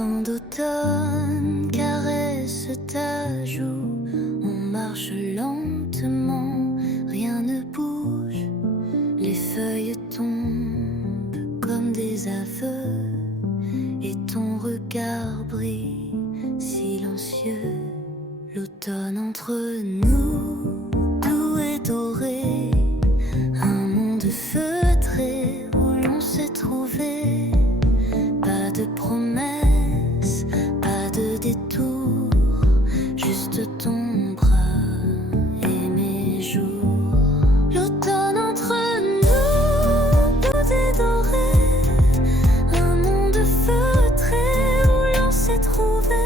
vent d'automne caresse ta joue. On marche lentement, rien ne bouge. Les feuilles tombent comme des aveux, et ton regard brille silencieux. L'automne entre nous, doux et doré, un monde feutré où l'on s'est trouvé. Pas de promesses, pas de détour, juste ton bras et mes jours. L'automne entre nous, doux et doré, un monde feutré où l'on s'est trouvé.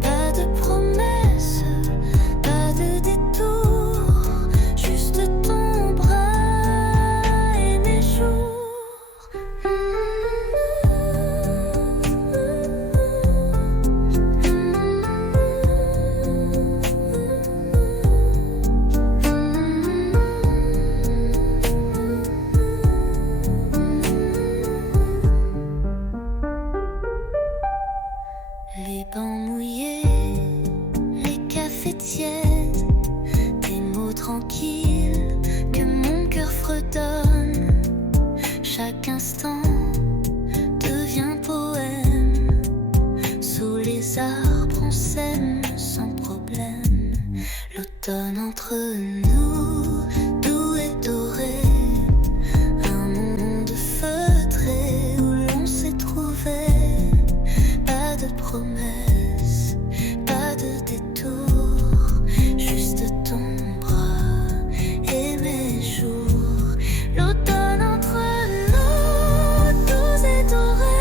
Pas de promesses, pas de détour, juste ton bras et mes jours. Les bancs mouillés, les cafés tièdes, des mots tranquilles que mon cœur fredonne. Chaque instant devient poème. Sous les arbres on s'aime sans problème. L'automne entre nous, doux et doré, un monde feutré où l'on s'est trouvé. Pas de promesses, pas de détour, juste ton bras et mes jours. L'automne entre nous, doux et doré,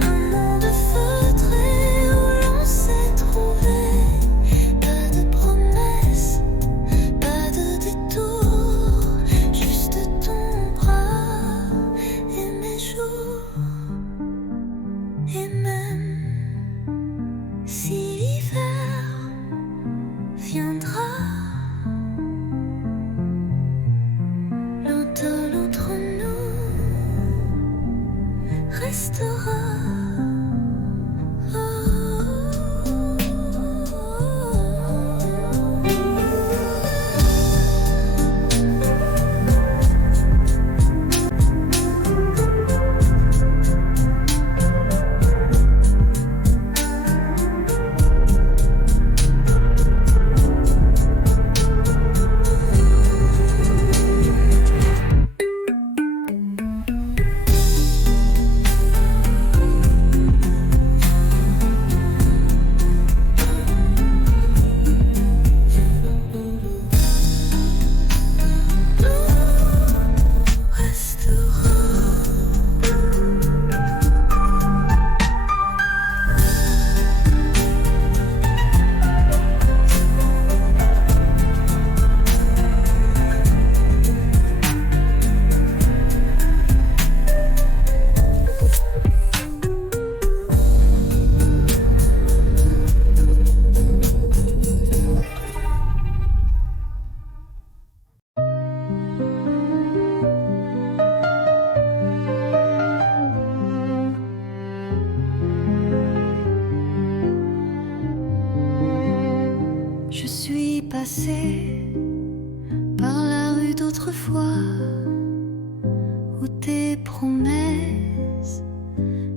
un monde feutré où l'on s'est trouvé. Pas de promesses, pas de détour, juste ton bras et mes jours. Et même si l'hiver viendra, l'automne entre nous restera. Je suis passée par la rue d'autrefois où tes promesses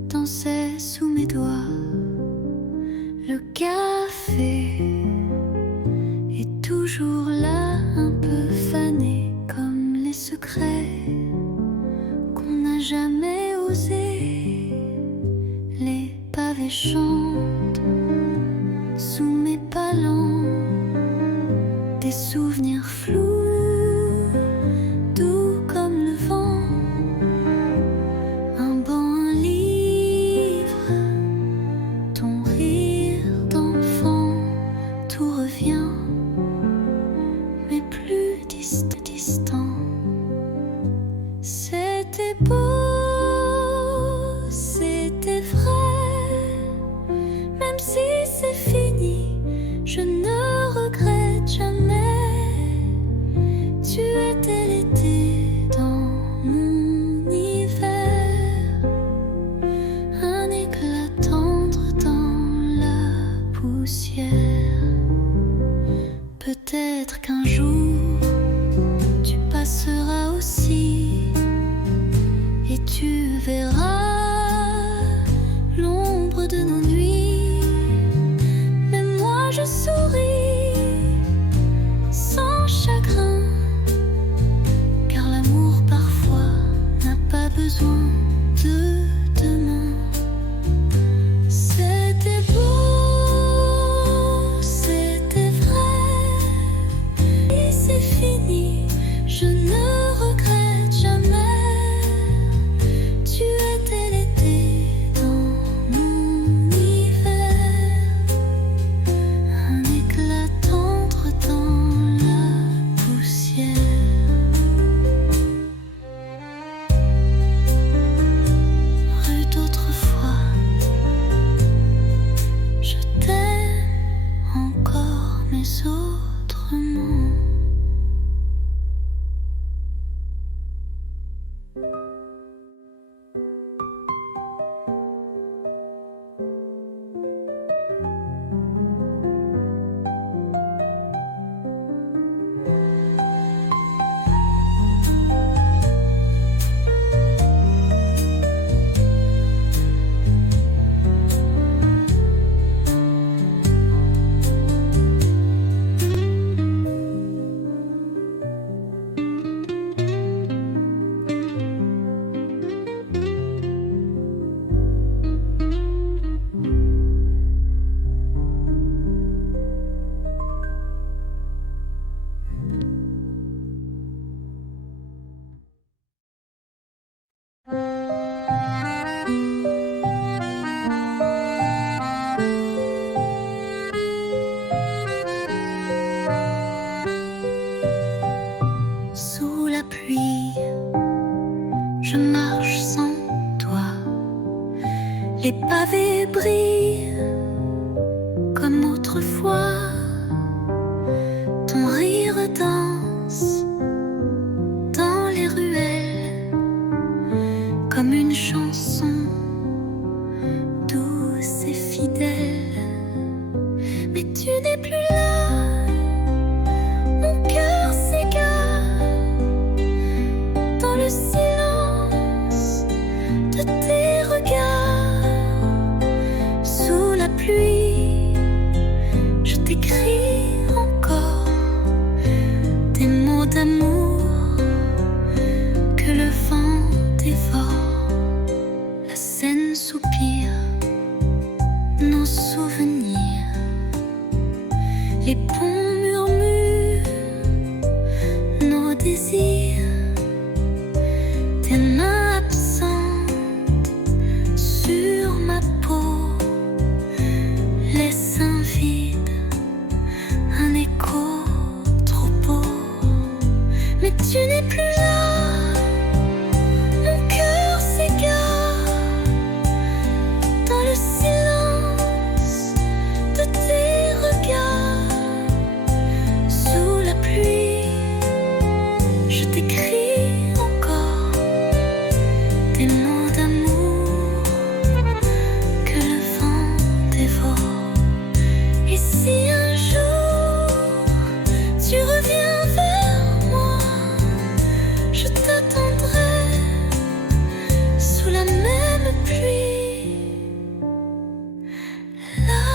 dansaient sous mes doigts. Le café est toujours là, un peu fané comme les secrets qu'on n'a jamais osé. Les pavés chantent sous mes palans, des souvenirs flous, doux comme le vent. Un banc, un livre, ton rire d'enfant, tout revient, mais plus distant. C'était beau, c'était vrai, même si c'est fini, je ne regrette jamais. Tu étais l'été dans mon hiver, un éclat Les pavés brillent comme autrefois. Ton rire danse dans les ruelles comme une chanson douce et fidèle. Mais tu n'es plus là, mon cœur s'égare dans le silence de tes regards. Sous la pluie, je t'écris encore des mots d'amour que le vent dévore. La Seine soupire nos souvenirs, les ponts murmurent nos désirs. Tes mains absentes sur ma peau laissent un vide, un écho trop beau. Mais tu n'es plus là, mon cœur s'égare dans le silence de tes regards. Sous la pluie, je t'écris encore des mots d'amour que le vent dévore. Et si un jour tu reviens vers moi, je t'attendrai sous la même pluie. Là.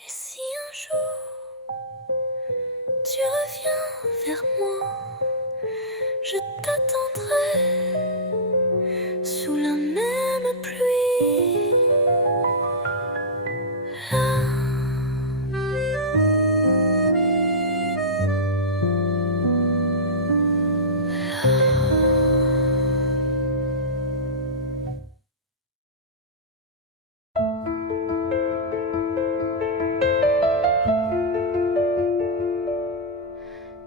Et si un jour tu reviens vers moi, je t'attendrai sous la même pluie. Là.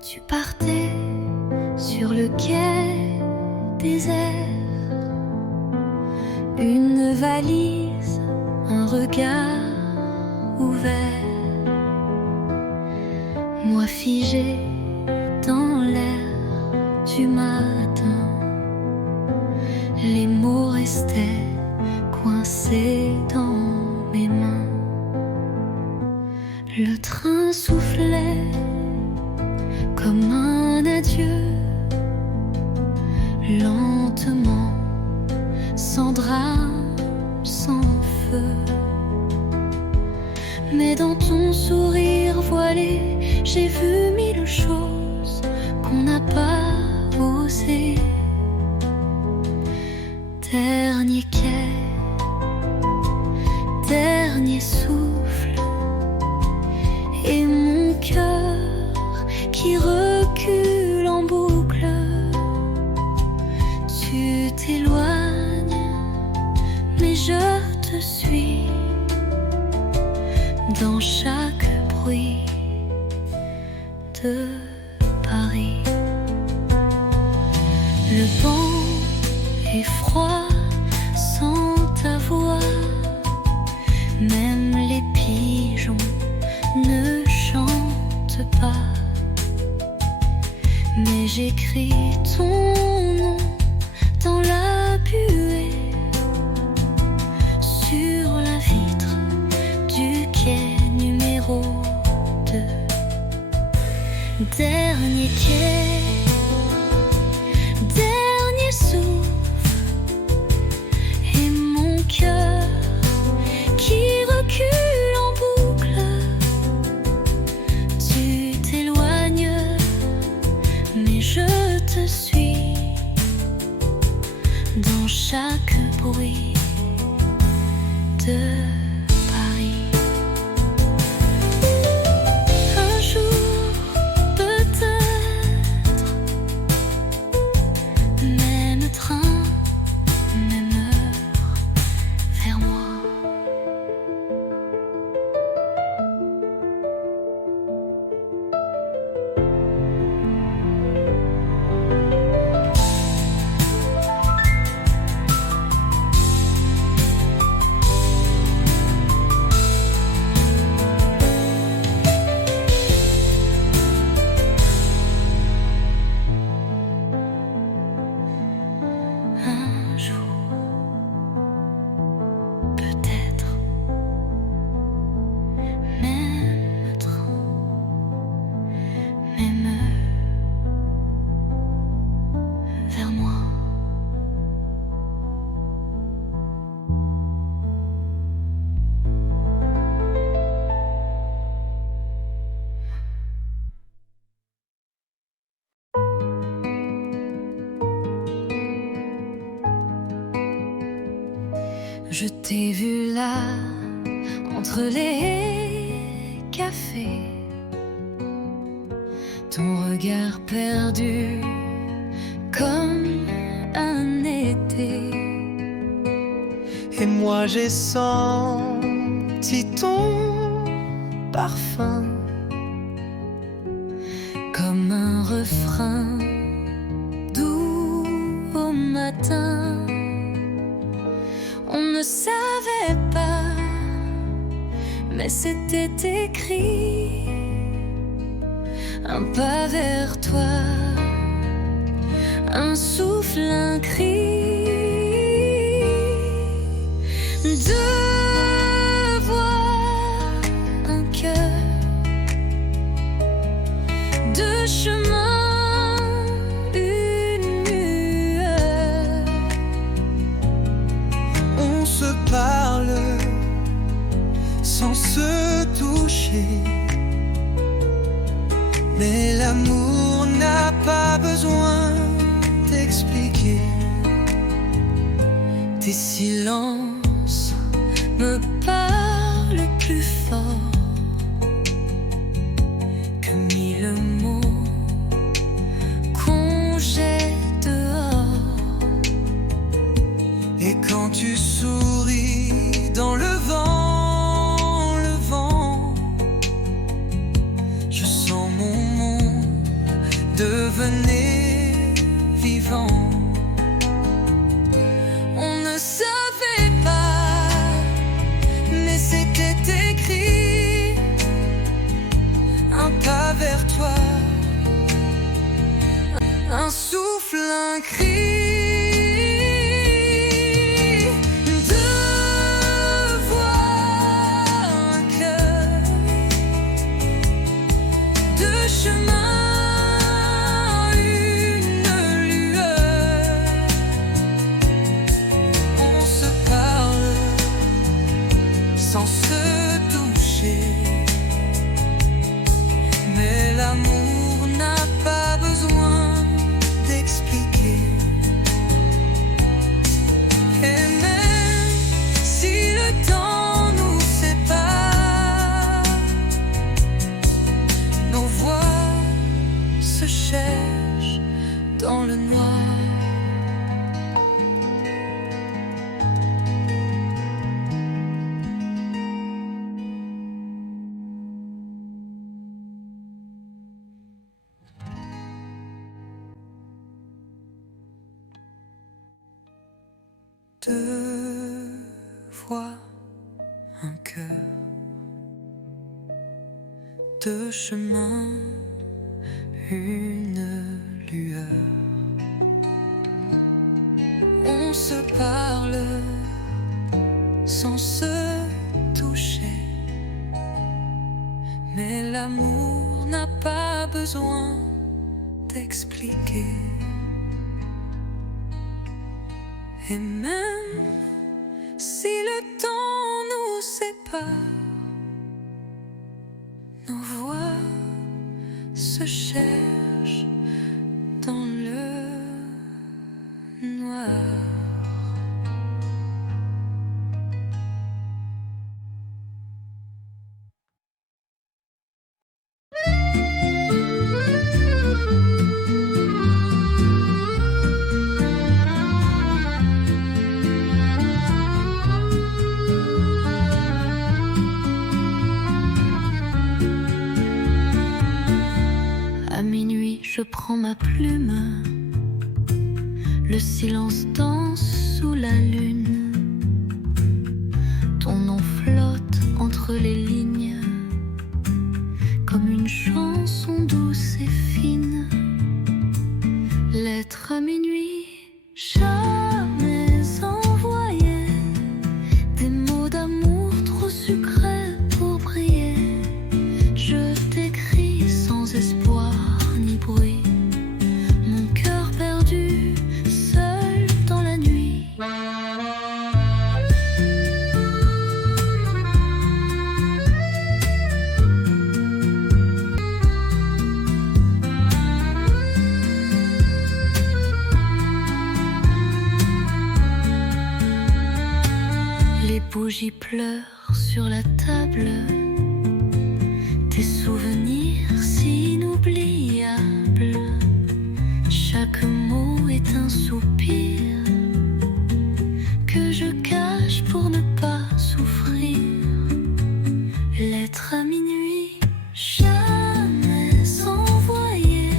Tu partais sur le quai désert, une valise, un regard ouvert. Moi figé dans l'air du matin, les mots restaient coincés dans mes mains. Le train soufflait comme un adieu, lentement, sans drame, sans feu. Mais dans ton sourire voilé, j'ai vu mille choses qu'on n'a pas osé. Dernier quai, dernier souffle, et mon cœur qui recule en boucle. Tu t'éloignes, mais je te suis dans chaque bruit de Paris. Le vent est froid sans ta voix, même les pigeons ne chantent pas. Mais j'écris ton nom dans la buée, sur la vitre du quai numéro 2. Dernier quai, dernier souffle, et mon cœur qui recule en boucle. Tu t'éloignes, mais je te suis dans chaque bruit de Paris. Un jour, peut-être, même train, même heure, vers moi. Un jour, peut-être, même train, même heure, vers moi. Je t'ai vu là, entre les cafés, ton regard perdu comme un été. Et moi j'ai senti ton parfum Comme un refrain doux au matin. On ne savait pas, mais c'était écrit. Un pas vers toi, un souffle, un cri. Deux voix, un cœur, deux chemins, une lueur. On se parle sans se toucher, mais l'amour n'a pas besoin d'expliquer. Tes silences me parlent plus fort que mille mots qu'on jette dehors. Et quand tu souris dans le vent, je sens mon monde devenir vivant. On ne savait pas, mais c'était écrit. Un pas vers toi, Un souffle, un cri. Deux voix, un cœur, deux chemins, une lueur. on se parle sans se toucher, mais l'amour n'a pas besoin d'expliquer. Et même si le temps nous sépare, nos voix se cherchent dans le noir. Deux voix, un cœur, deux chemins, une lueur. On se parle sans se toucher, mais l'amour n'a pas besoin d'expliquer. Et même si le temps nous sépare, nos voix se cherchent dans le noir. prends ma plume. Le silence danse sous la lune. Ton nom flotte entre les lignes, comme une chanson douce et fine. Lettre à minuit, jamais envoyée. Des mots d'amour trop sucrés pour briller. Je t'écris sans espoir ni bruit. Mon cœur perdu, seul dans la nuit. Les bougies pleurent sur la table. Tes souvenirs si inoubliables. Chaque mot est un soupir que je cache pour ne pas souffrir. Lettre à minuit, jamais envoyée.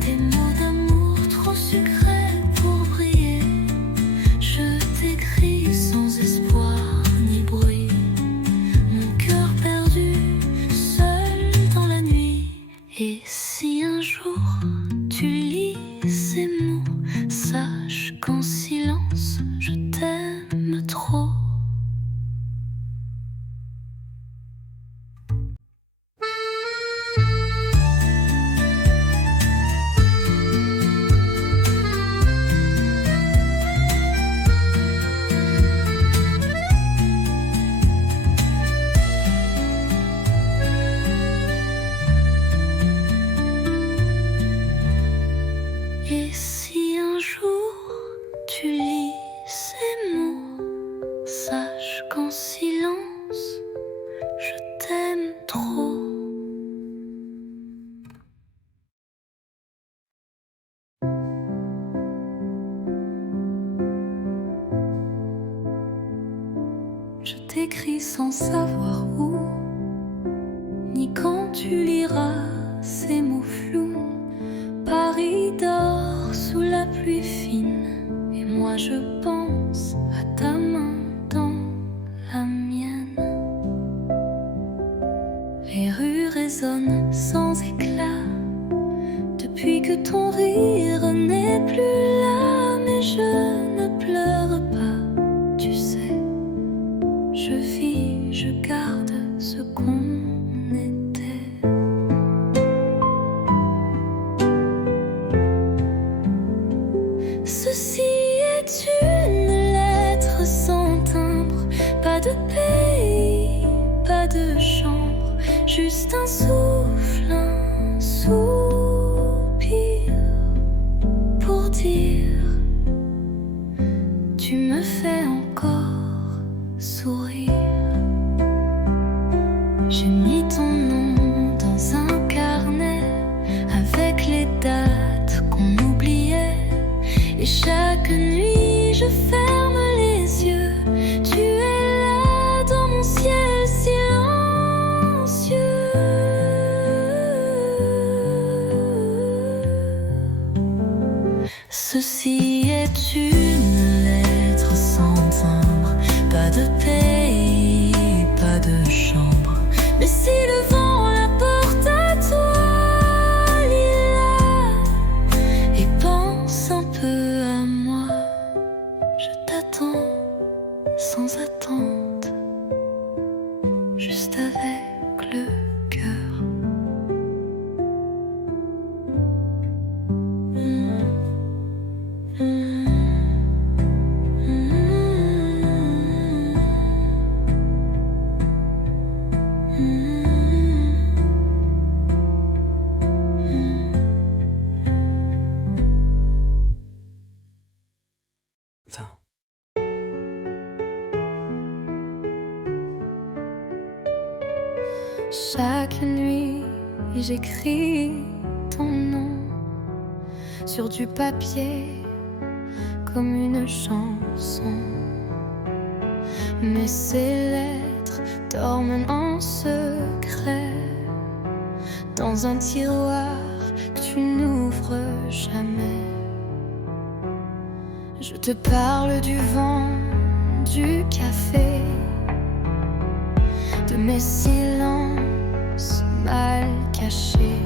Des mots d'amour trop sucrés pour briller. Je t'écris sans espoir ni bruit. Mon cœur perdu, seul dans la nuit. Et si un jour tu lis ces mots, sache qu'en silence je t'aime trop. Et si un jour tu lis ces mots, sache qu'en silence je t'aime trop. Je t'écris sans savoir où, ni quand tu liras ces mots flous. Paris dort sous la pluie fine, et moi je pense à ta main dans la mienne. Les rues résonnent sans éclat, depuis que ton rire n'est plus là. Mais je ne pleure pas, tu sais. Je vis, je garde ce qu'on était. Ceci est une lettre sans timbre, pas de pays, pas de chambre, juste un souffle, un soupir pour dire tu me fais encore sourire. J'ai mis ton nom dans un carnet avec les dates qu'on oubliait. Et chaque nuit je ferme les yeux. Tu es là dans mon ciel silencieux. Ceci est une lettre sans timbre, pas de pays, pas de chambre. Mais si le vent la porte à toi, lis-la et pense un peu à moi. Je t'attends sans attente, juste avec le cœur. Chaque nuit, j'écris ton nom sur du papier comme une chanson. Mais ces lettres dorment en secret dans un tiroir que tu tu n'ouvres jamais. Je te parle du vent, du café, de mes silences mal cachés,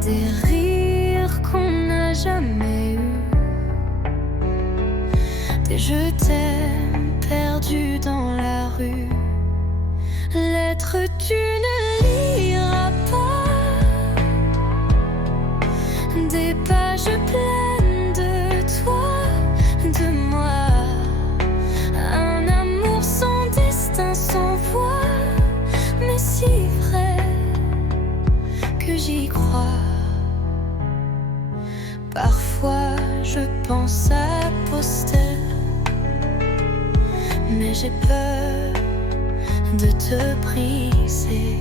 des rires qu'on n'a jamais eus, des je t'aime perdus dans la rue. Lettres tu ne liras pas, des pages pleines de toi, de moi, un amour sans destin, sans voix, mais si vrai que j'y crois. Parfois je pense à poster, mais j'ai peur de te briser.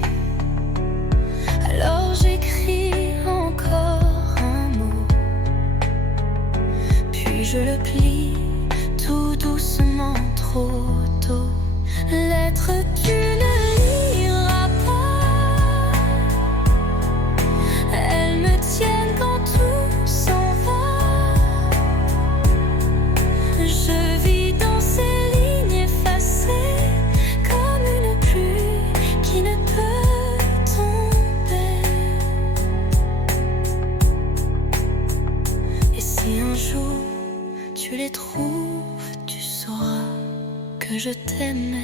Alors j'écris encore un mot, puis je le plie tout doucement, trop tôt. Lettre tu ne liras pas, elles me tiennent quand tout s'en va. Je vis dans ces lignes effacées comme une pluie qui ne peut tomber. Et si un jour tu les trouves, tu sauras que je t'aimais.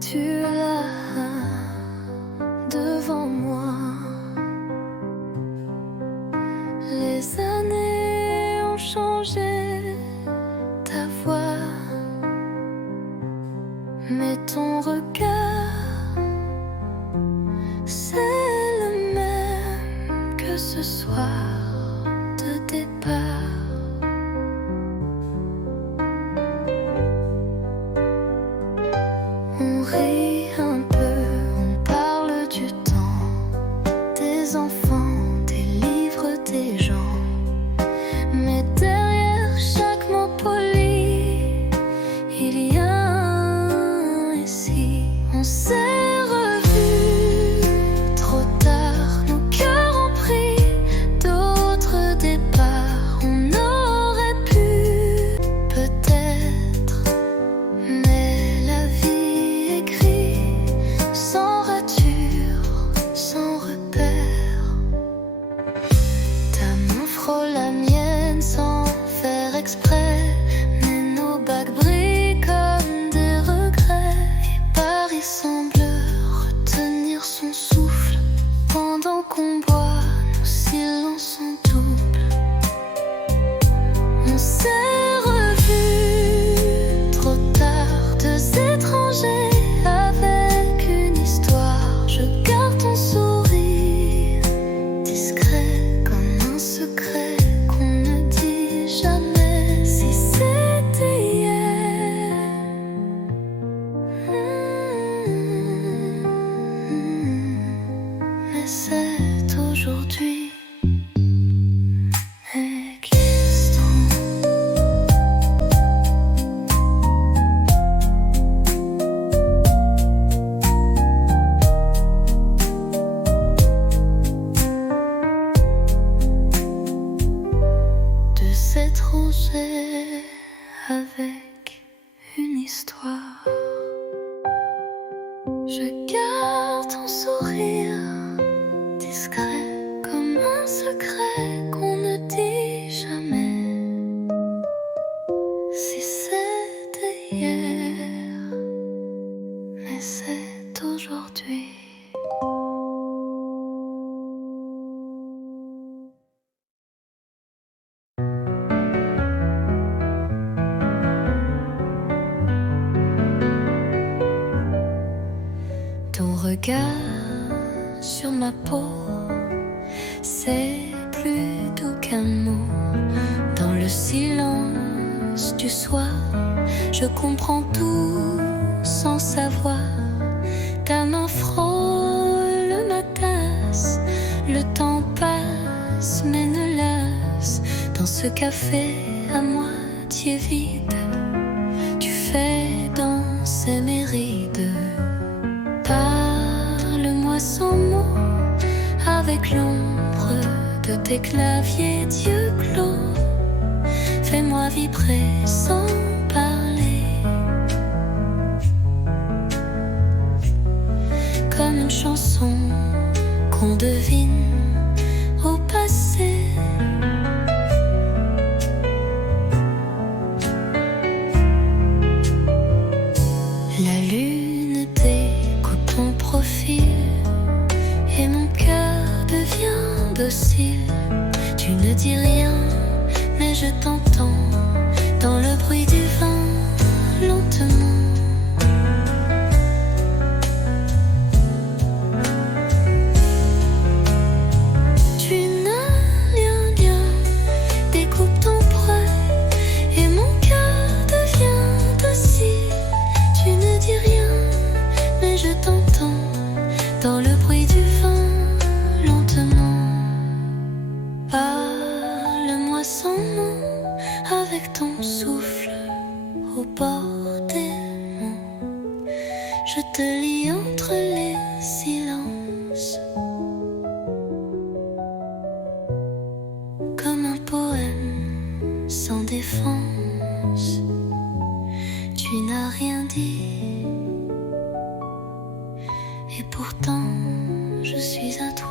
Tu es là devant moi. Les années ont changé ta voix, mais ton regard, c'est le même que ce soir de départ. On rit un peu, on parle du temps, des enfants, des livres, des gens. Mais derrière chaque mot poli, il y a un récit. On s'est revus trop tard, nos cœurs ont pris d'autres départs. On aurait pu peut-être, mais la vie écrit sans rature, sans repère. Ta main frôle la mienne sans faire exprès, mais nos bagues brillent comme des regrets. Et Paris semble retenir son souffle pendant qu'on boit, nos silences en double. On s'est revus trop tard, deux étrangers avec une histoire. Je garde ton sourire discret comme un secret qu'on ne dit jamais. Si c'était hier, mais c'est aujourd'hui. Existant. De s'étranger avec une histoire. Je garde ton sourire discret comme un secret qu'on ne dit jamais. Si c'était hier, mais c'est aujourd'hui. Ton regard sur ma peau, c'est plus doux qu'un mot. Dans le silence du soir, je comprends tout sans savoir. Ta main frôle ma tasse, le temps passe mais ne lasse. Dans ce café à moitié vide, tu fais danser mes rides. Parle-moi sans mots, avec l'ombre de tes claviers d'yeux clos. Fais-moi vibrer sans parler, comme une chanson qu'on devine au passé. La lune découpe ton profil et mon cœur devient docile. Tu ne dis rien, mais je t'entends dans le bruit du vent, lentement. Tu n'as rien, découpe ton poids et mon cœur devient docile. Tu ne dis rien, mais je t'entends dans le bruit du vent, lentement. Parle-moi sans mots, avec ton souffle au bord des mots. Je te lis entre les silences, comme un poème sans défense. Tu n'as rien dit, et pourtant je suis à toi.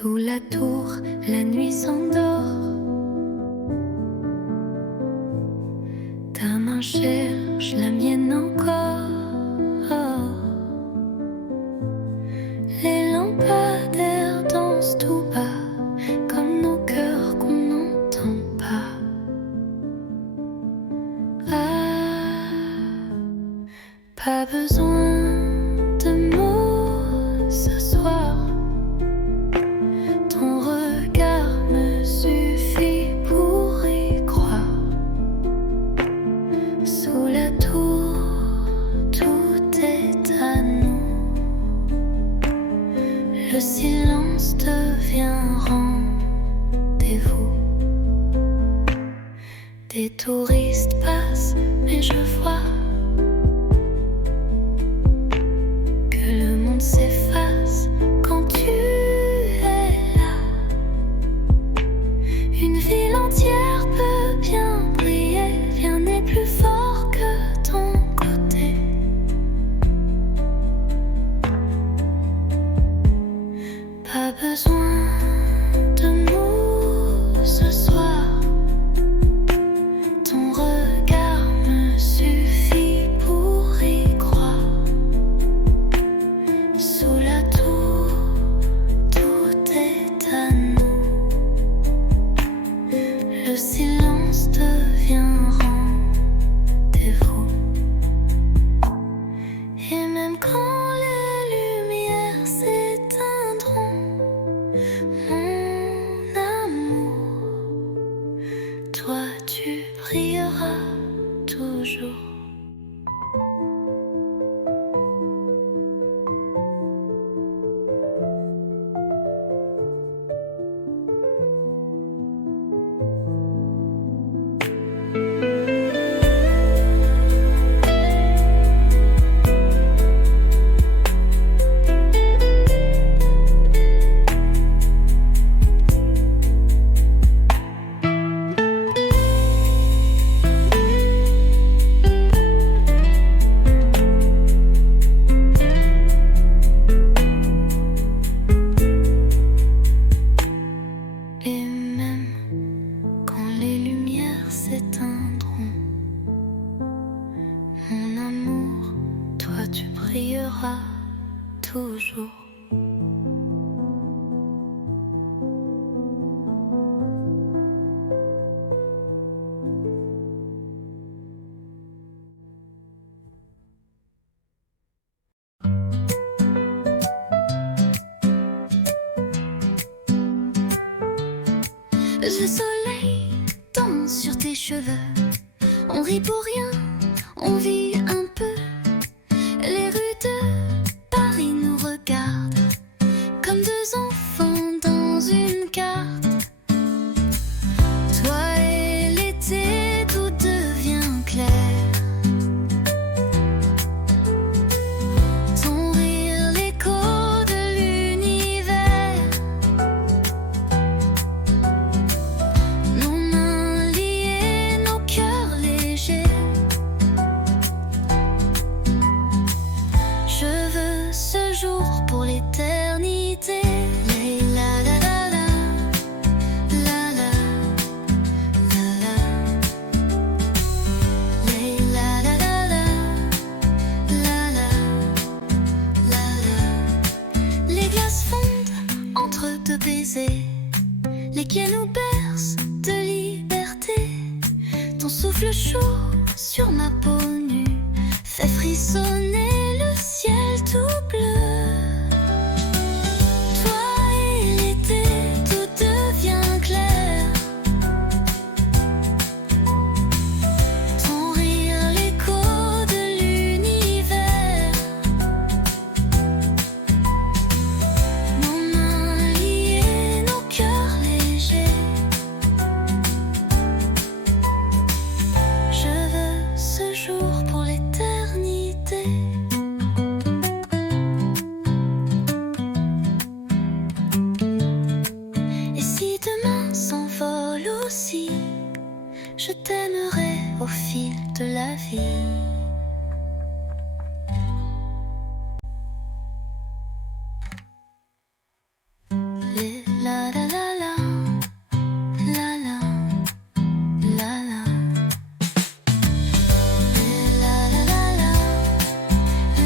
Sous la tour, la nuit s'endort. Ta main cherche la mienne encore. Les lampadaires dansent tout bas, comme nos cœurs qu'on n'entend pas. Ah, pas besoin de mots ce soir. Ton regard me suffit pour y croire. Sous la tour, tout est à nous. Le silence devient rendez-vous. Des touristes passent, mais je vois que le monde s'efface quand tu es là. Une ville entière peut bien briller, rien n'est plus fort que ton côté. Pas besoin de mots ce soir. Ton regard me suffit pour y croire. Sous la tour, tout est à nous. Le silence devient rendez-vous. Et même quand les lumières s'éteindront, mon amour, toi tu brilleras toujours. Le soleil danse sur tes cheveux. On rit pour rien, on vit un peu. Les rues de Paris nous regardent comme deux enfants dans une carte. Toi et l'été, tout devient clair. Ton rire, l'écho de l'univers. Nos mains liées, nos cœurs légers. Je veux ce jour pour l'éternité. La la la la, la la, la la. La la la la, la la, la la. Les glaces fondent entre deux baisers. Les quais nous bercent de liberté. Ton souffle chaud sur ma peau nue fait frissonner le ciel tout bleu. Toi et l'été, tout devient clair. Ton rire, l'écho de l'univers. Nos mains liées, nos cœurs légers. Je veux ce jour pour l'éternité. Et si demain s'envole aussi, je t'aimerai au fil de la vie. Les la la la la, la la, la la. Les la la la la,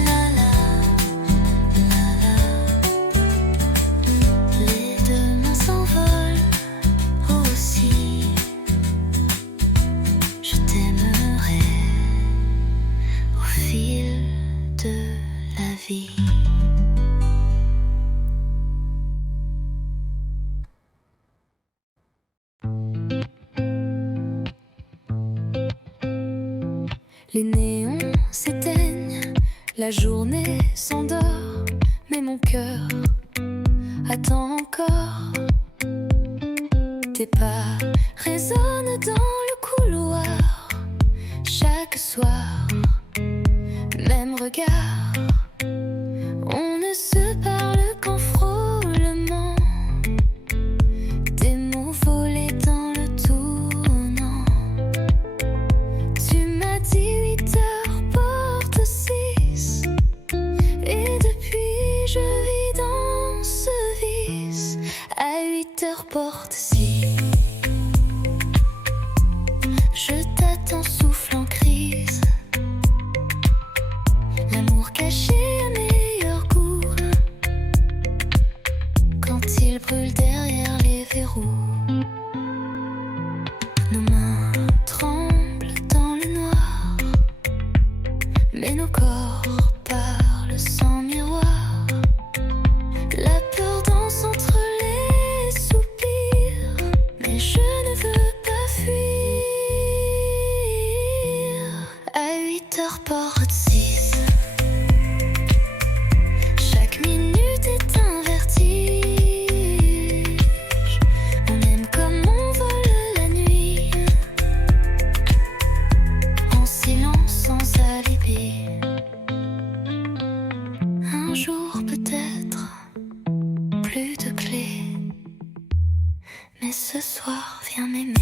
la la, la la. Les demain s'envolent aussi. Je t'aimerai au fil de la vie. Les néons s'éteignent, la journée s'endort, mais mon cœur attend encore. Tes pas résonnent dans le couloir, chaque soir, même regard. On ne se parle qu'en frôlement, des mots volés dans le tournant. Tu m'as dit 8 heures porte 6, et depuis je vis dans ce vice. À 8 heures porte 6, je t'attends souffle en crise. L'amour caché à meilleur goût, quand il brûle derrière les verrous. Nos mains tremblent dans le noir, mais nos corps parlent sans miroir. La peur danse entre les soupirs, mais je ne veux pas fuir. À 8 heures porte 6, chaque minute est un vertige. On aime comme on vole la nuit, en silence sans alibi. Un jour peut-être, plus de clés, mais ce soir viens m'aimer.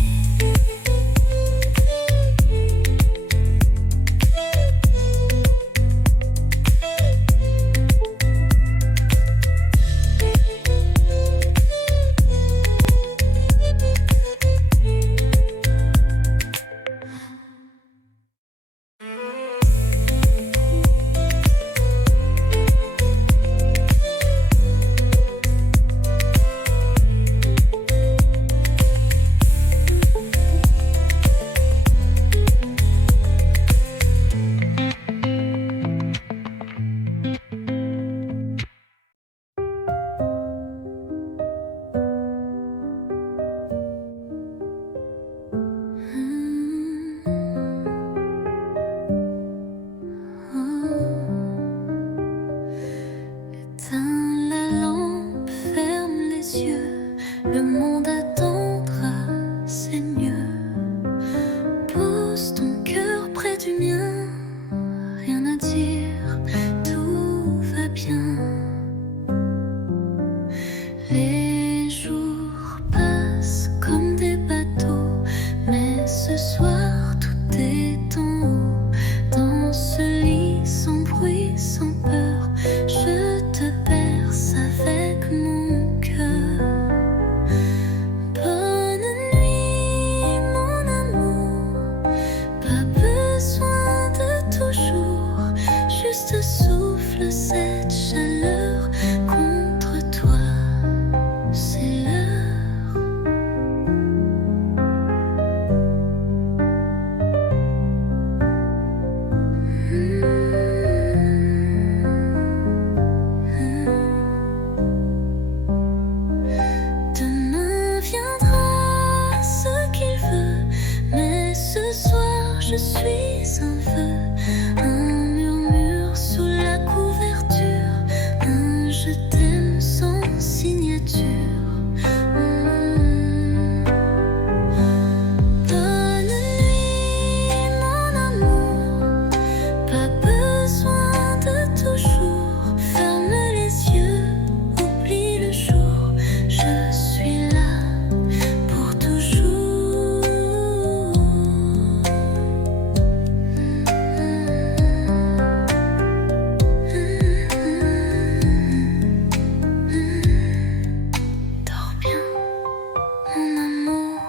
je suis un vœu, un murmure sous la couverture, un je t'aime sans signature. Bonne nuit, mon amour, pas besoin de toujours. Ferme les yeux, oublie le jour, je suis là pour toujours. Dors bien, mon amour.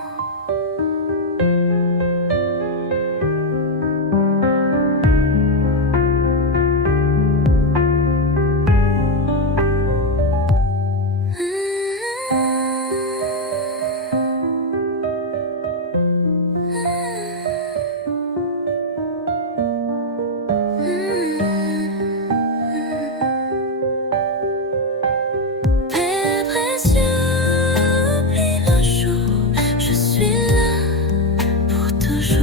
Père précieux, oublie le jour, je suis là pour toujours.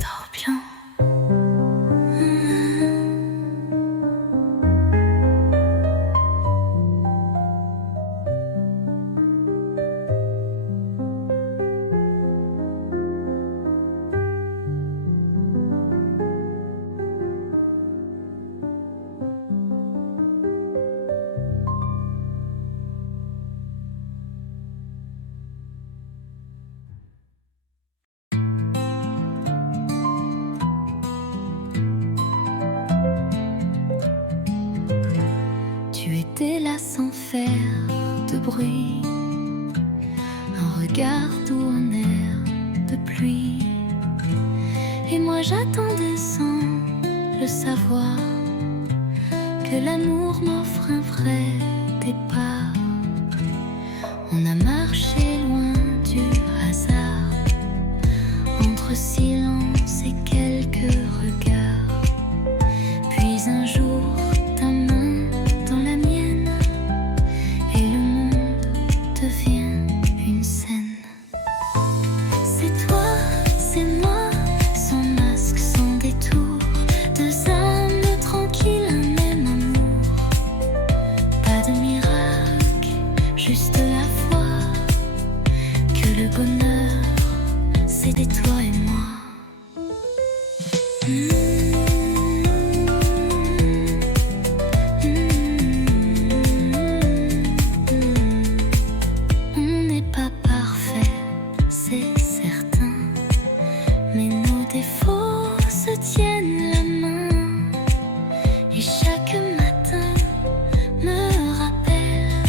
Dors bien. Tu étais là sans faire de bruit, un regard doux, un air de pluie. Et moi j'attendais sans le savoir que l'amour m'offre un vrai départ. On a marché loin du hasard, entre silence et quelques regards. Puis un jour, ta main dans la mienne, et le monde devient une scène. C'est toi, c'est moi, sans masque, sans détour, deux âmes tranquilles, un même amour. Pas de miracle, juste la foi que le bonheur, c'était toi et moi. On n'est pas parfait, c'est certain, mais nos défauts se tiennent la main. Et chaque matin me rappelle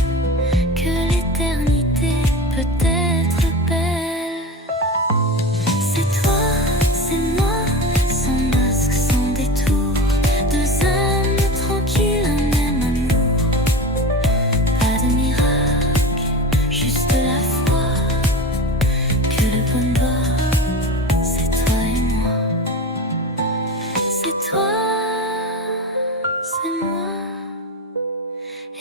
que l'éternité peut être belle. C'est toi, c'est moi, sans masque, sans détour, deux âmes tranquilles, un même amour. Pas de miracle, juste la foi que le bonheur, c'est toi et moi. C'est toi, c'est moi,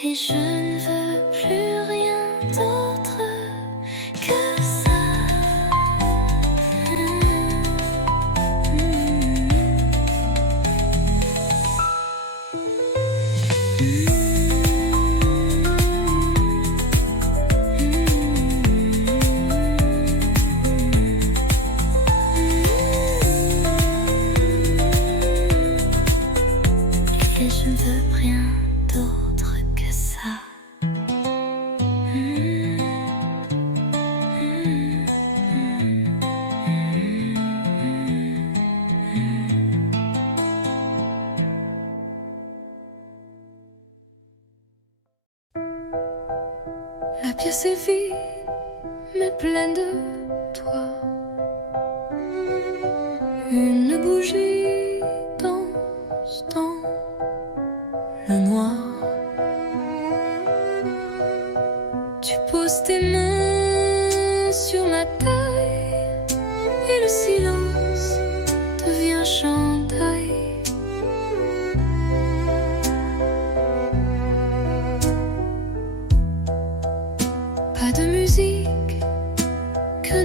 et je ne veux plus rien d'autre que ça. Et je ne veux rien d'autre que ça. La pièce est vide, mais pleine de toi. Une bougie danse dans le noir. Tu poses tes mains sur ma taille et le silence devient chandail. Pas de musique que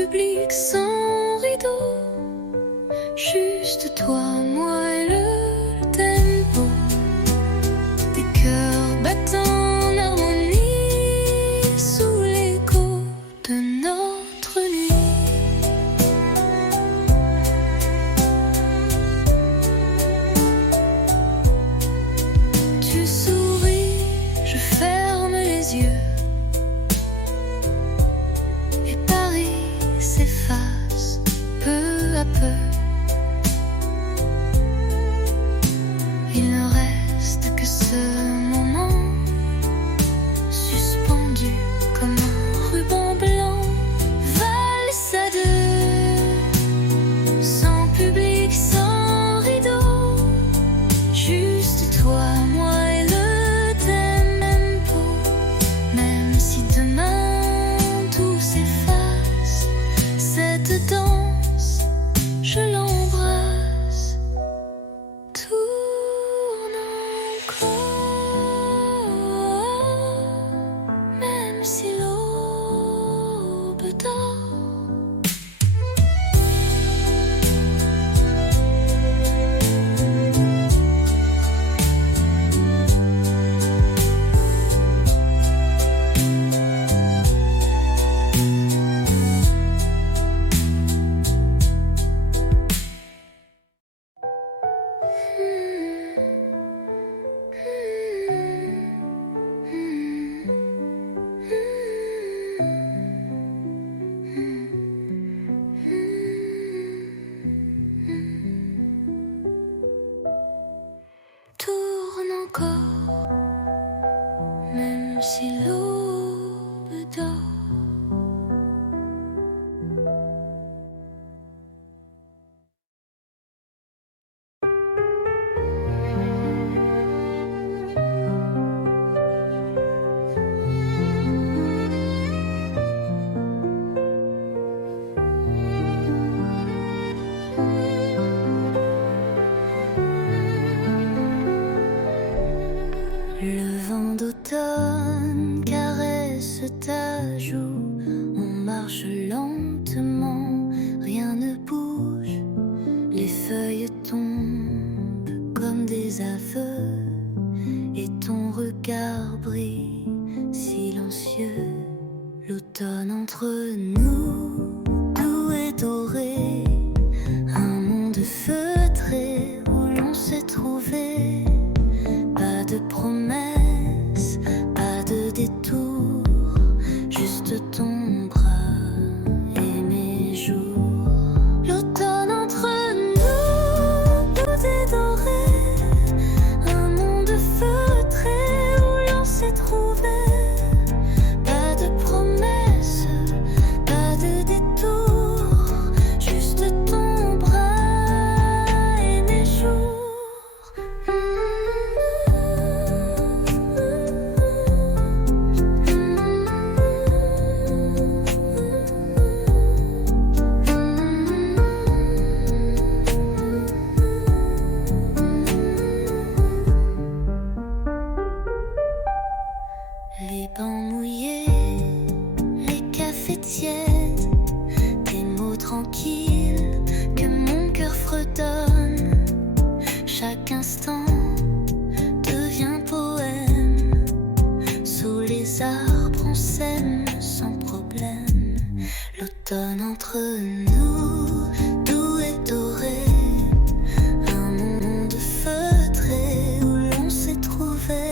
public sans rideau, juste toi, moi et le tempo des cœurs battant en harmonie sous l'écho de notre nuit. Tu souris, je ferme les yeux. S'efface peu à peu. Il ne reste que ce moment suspendu comme un ruban blanc, valse à deux, sans public, sans rideau, juste toi, moi et le tempo. Même si demain tout s'efface, cette danse, je l'embrasse. Tourne encore, même si l'aube dort. Tourne encore, même si l'aube dort. Le vent d'automne caresse ta joue, on marche lentement, rien ne bouge, les feuilles tombent comme des aveux, et ton regard brille silencieux. L'automne entre nous, doux et doré, un monde feutré où l'on s'est trouvé. Pas de promesses, pas de détour, juste ton bras et mes jours. L'automne entre nous, doux et doré, un monde feutré où l'on s'est trouvé. Pas de promesses, pas de détour, juste ton bras et mes jours. Les bancs mouillés, les cafés tièdes, des mots tranquilles que mon cœur fredonne. Chaque instant devient poème. Sous les arbres on s'aime sans problème. L'automne entre nous, doux et doré, un monde feutré où l'on s'est trouvé.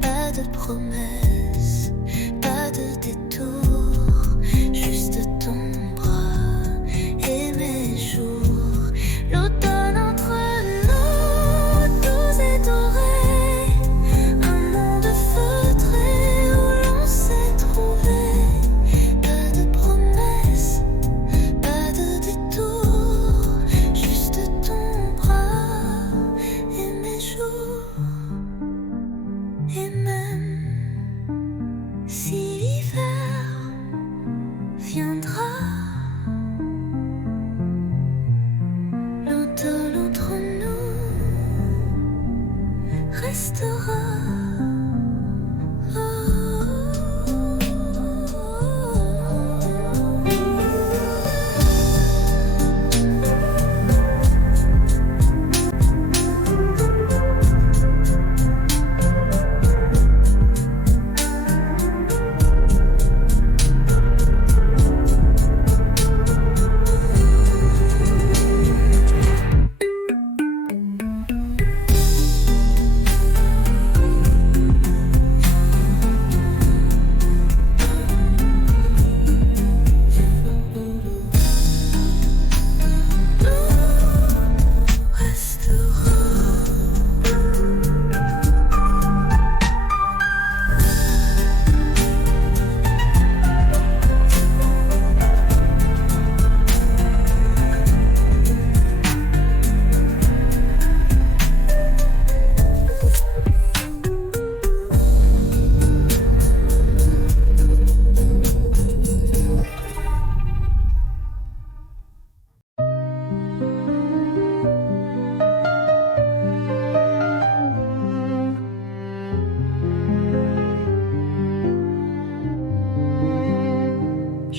Pas de promesses, pas de détour, juste ton bras et mes jours. L'automne entre nous, doux et doré, un monde feutré où l'on s'est trouvé. Pas de promesses, pas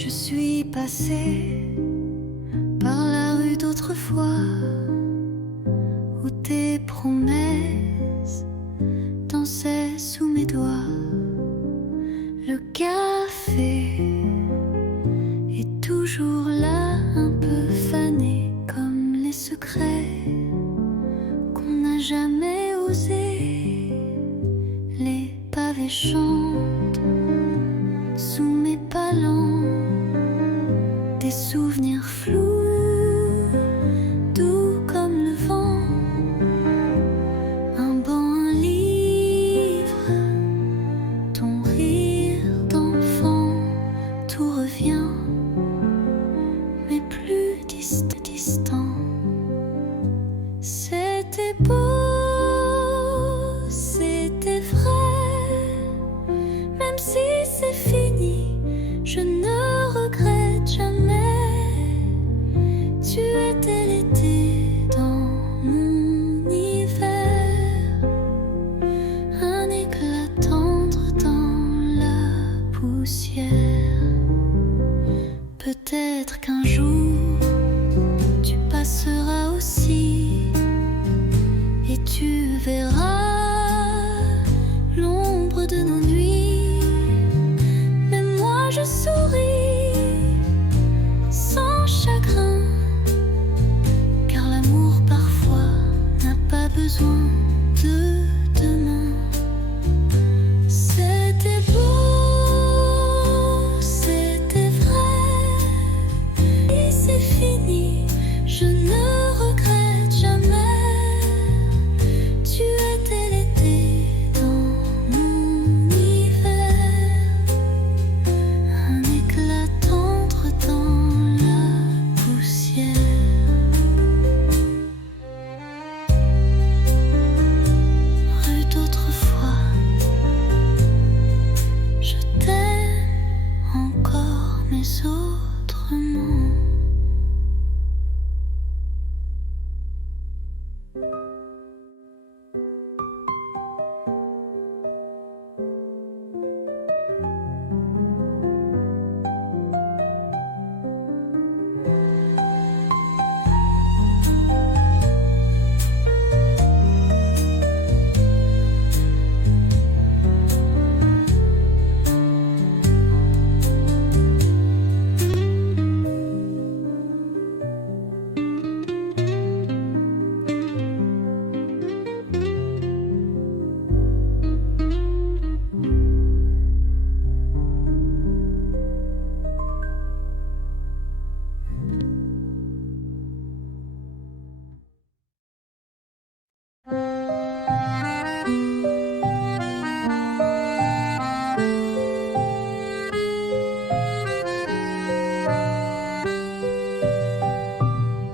Je suis passée par la rue d'autrefois où tes promesses dansaient sous mes doigts. Le café est toujours là, un peu fané comme les secrets qu'on n'a jamais osé. Les pavés chantent sous mes pas lents, des souvenirs flous, doux comme le vent. Un banc, un livre, ton rire d'enfant, tout revient, mais plus distant. C'était beau, c'était vrai, même si c'est fini, je ne regrette jamais. Tu étais l'été dans mon hiver, un éclat tendre dans la poussière. Peut-être qu'un jour tu passeras aussi et tu verras l'ombre de nos nuits. Mais moi je souris sans chagrin, car l'amour parfois n'a pas besoin de demain. C'était beau, c'était vrai, et c'est fini, je ne regrette jamais. Tu étais l'été dans mon hiver, un éclat tendre dans la poussière. Rue d'autrefois, je t'aime encore, mais autrement.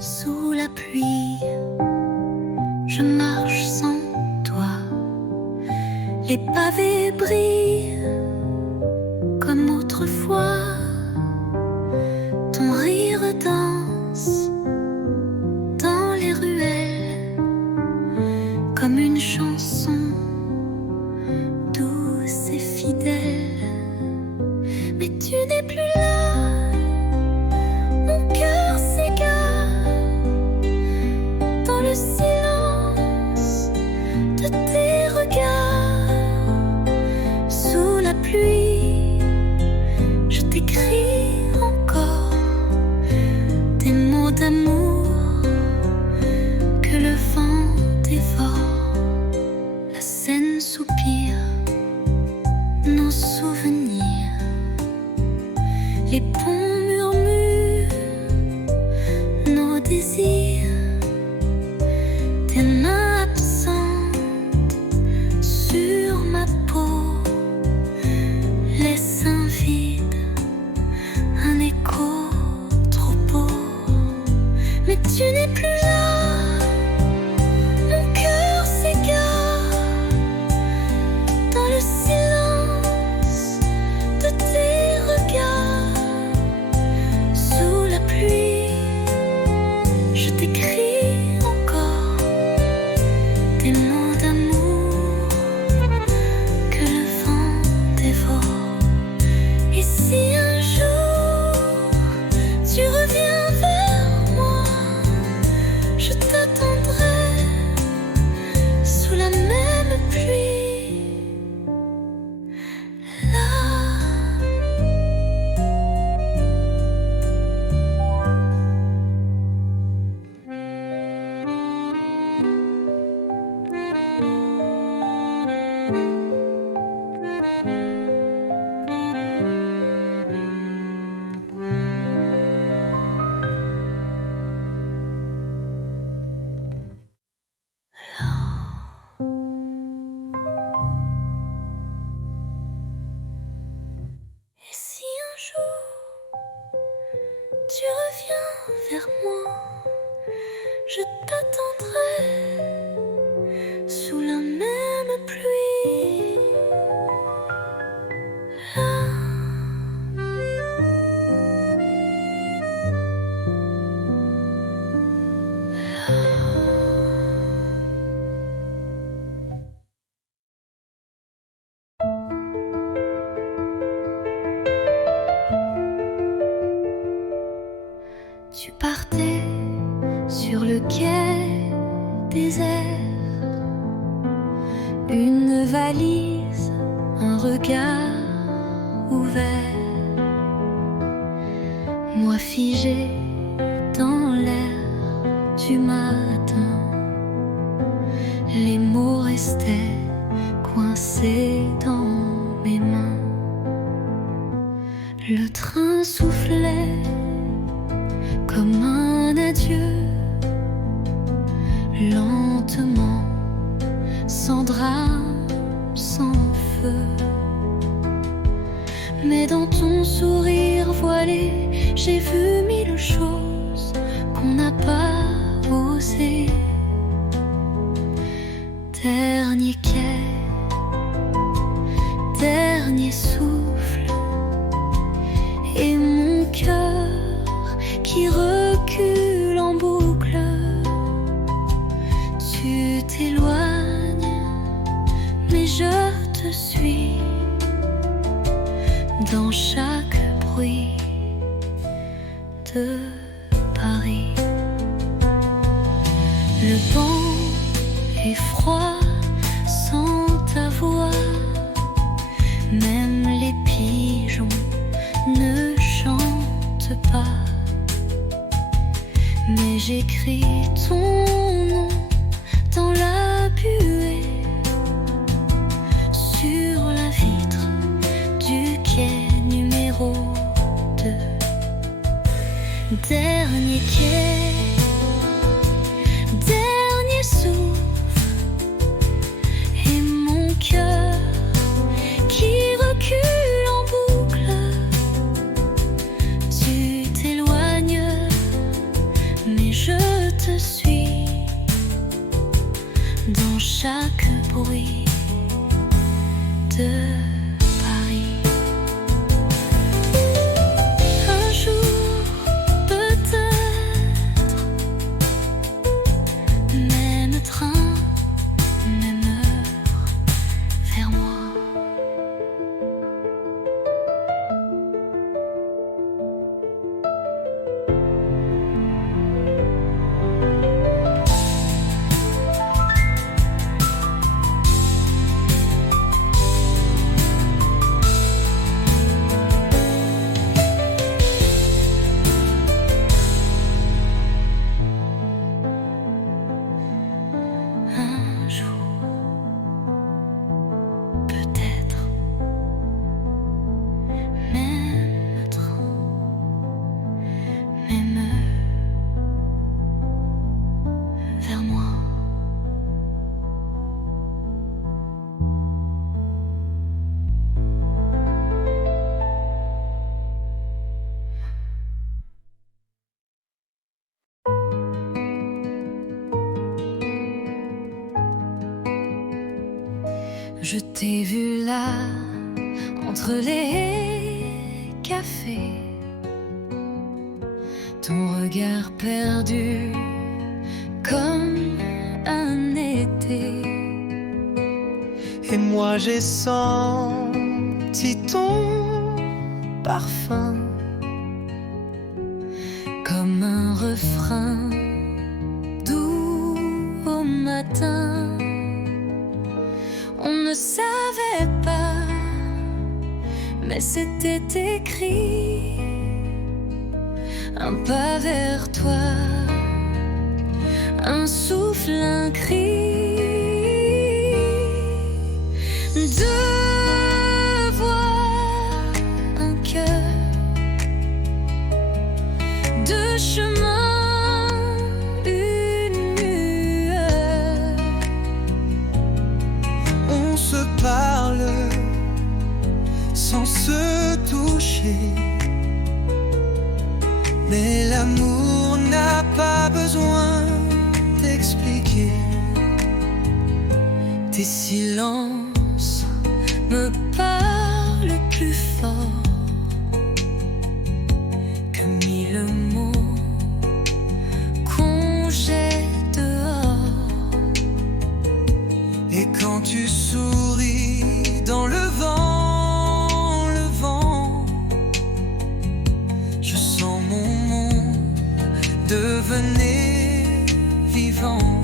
Sous la pluie, je marche sans toi. Les pavés brillent comme autrefois. Ton rire danse dans les ruelles comme une chanson douce et fidèle. Mais tu n'es plus là, mon cœur s'égare dans le silence de tes regards. Sous la pluie, je t'écris encore des mots d'amour que le vent dévore. La Seine soupire nos souvenirs, les ponts murmurent nos désirs. Tes mains absentes sur ma peau, les seins vides, un écho trop beau. Mais tu n'es plus là, mon cœur s'égare dans le silence de tes regards. Sous la pluie, je vers moi, je t'attendrai sous la même pluie. Tu partais sur le quai désert, une valise, un regard ouvert, moi figé dans l'air du matin, les mots restaient coincés dans mes mains, le train soufflait comme un adieu, lentement, sans drame, sans feu. Mais dans ton sourire voilé, j'ai vu mille choses qu'on n'a pas osé. Dernier quai, dernier souffle, et mon cœur qui recule en boucle. Tu t'éloignes, mais je te suis dans chaque bruit de Paris. Le vent est froid sans ta voix, même les pigeons ne chantent pas. Mais j'écris ton nom dans la buée, sur la vitre du quai numéro 2. Dernier quai, dernier souffle, et mon cœur qui recule en boucle. Tu t'éloignes, mais je te suis dans chaque bruit de Paris. Un jour, peut-être, même train, même heure, vers moi. Un jour, peut-être, même train, même heure, vers moi. Je t'ai vu là, entre les cafés, ton regard perdu comme un été. Et moi j'ai senti ton parfum Comme un refrain doux au matin. On ne savait pas, mais c'était écrit. Un pas vers toi, un souffle, un cri. Deux voix, un cœur, deux chemins, une lueur. On se parle sans se toucher, mais l'amour n'a pas besoin d'expliquer. Tes silences me parlent plus fort que mille mots qu'on jette dehors. Et quand tu souris dans le vent, je sens mon monde devenir vivant.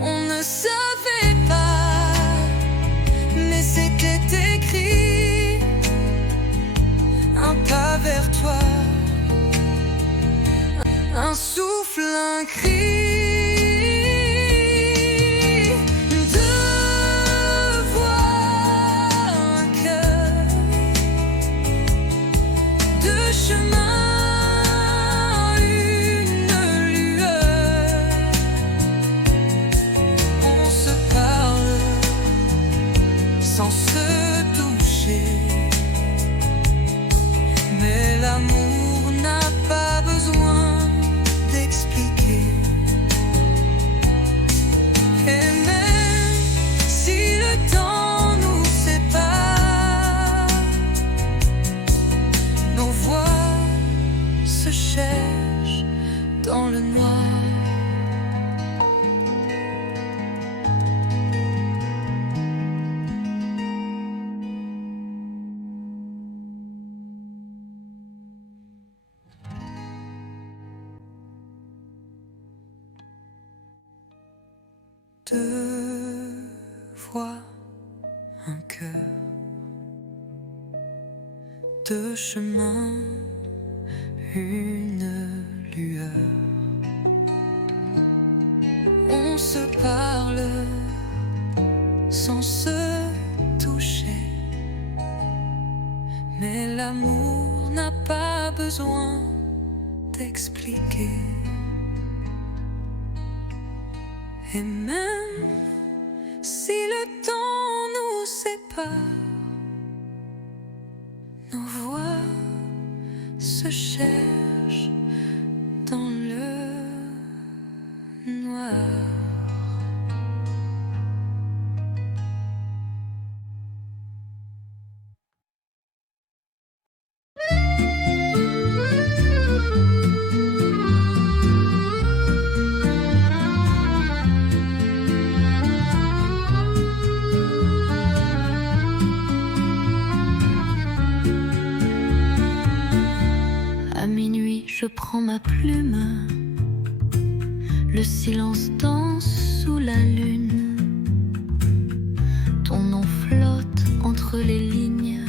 On ne savait pas, mais c'était écrit. Un pas vers toi, un souffle, un cri. Sans se toucher, mais l'amour n'a pas besoin d'expliquer. Et même si le temps nous sépare, nos voix se cherchent dans le noir. Deux voix, un cœur, deux chemins, une lueur. On se parle sans se toucher, mais l'amour n'a pas besoin d'expliquer. Et même si le temps nous sépare, nos voix se cherchent dans le noir. Je prends ma plume, le silence danse sous la lune. Ton nom flotte entre les lignes,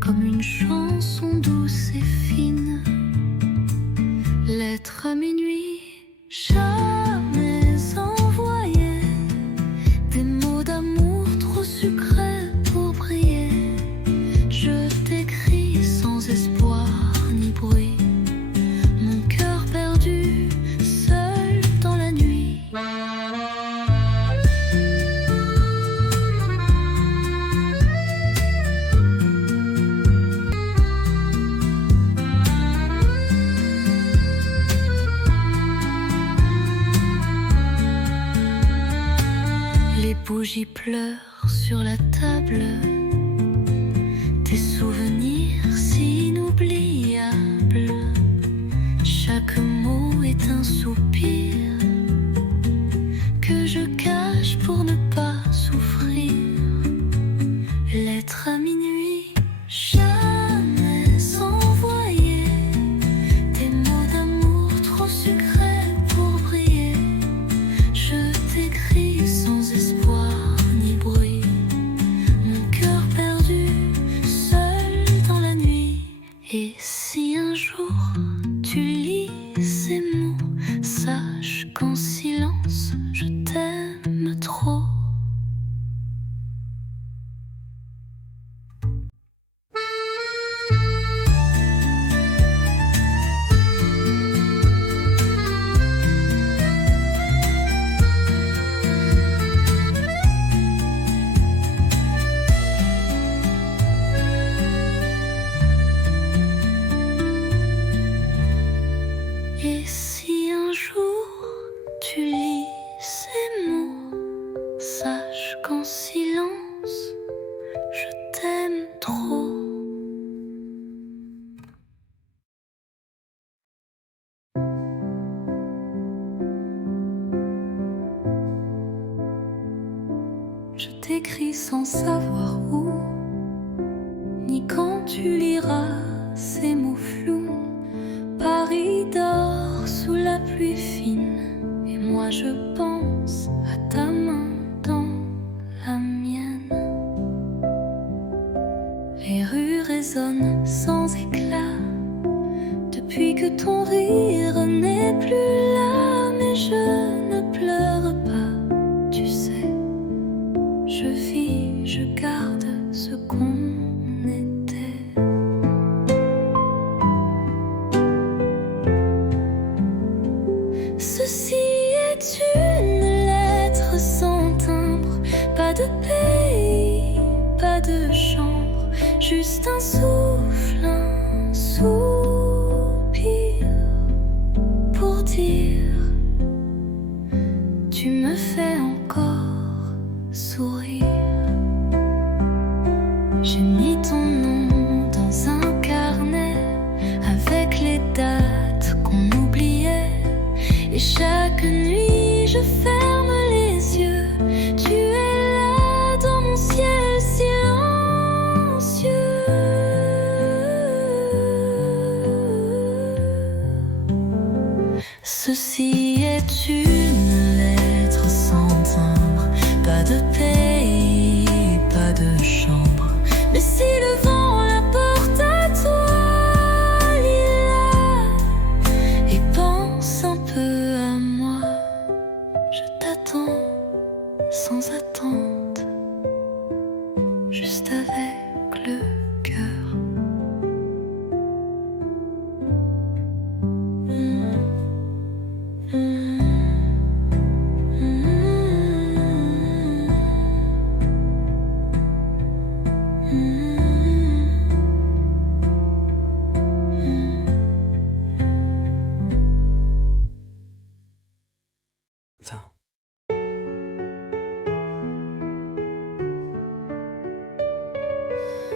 comme une chanson douce et fine. Lettre à minuit, jamais envoyée, des mots d'amour trop sucrés pour briller. Je t'écris sans espoir ni bruit, mon cœur perdu, seul dans la nuit. Les bougies pleurent sur la table, tes souvenirs si inoubliables. Chaque mot est un soupir que je cache pour ne pas souffrir. Lettre à minuit, jamais envoyée, des mots d'amour trop sucrés pour briller. Je t'écris sans espoir ni bruit, mon cœur perdu, seul dans la nuit. Et si un jour tu lis ces mots, t'écris sans savoir où, ni quand tu liras ces mots flous. Paris dort sous la pluie fine, et moi je pense à ta main dans la mienne. Les rues résonnent sans éclat depuis que ton rire n'est plus là, mais je ne pleure pas, tu sais. Je vis, je garde ce qu'on était. Ceci est une lettre sans timbre, pas de pays, pas de chambre, juste un souffle, un soupir pour dire tu me fais encore sourire. J'ai mis ton nom dans un carnet avec les dates qu'on oubliait, et chaque nuit je ferme les yeux. Tu es là dans mon ciel silencieux. Ceci est une lettre sans timbre, pas de pays, pas de chambre. Mais si le vent la porte à toi, Lila, et pense un peu à moi, je t'attends sans attente, juste avec le cœur.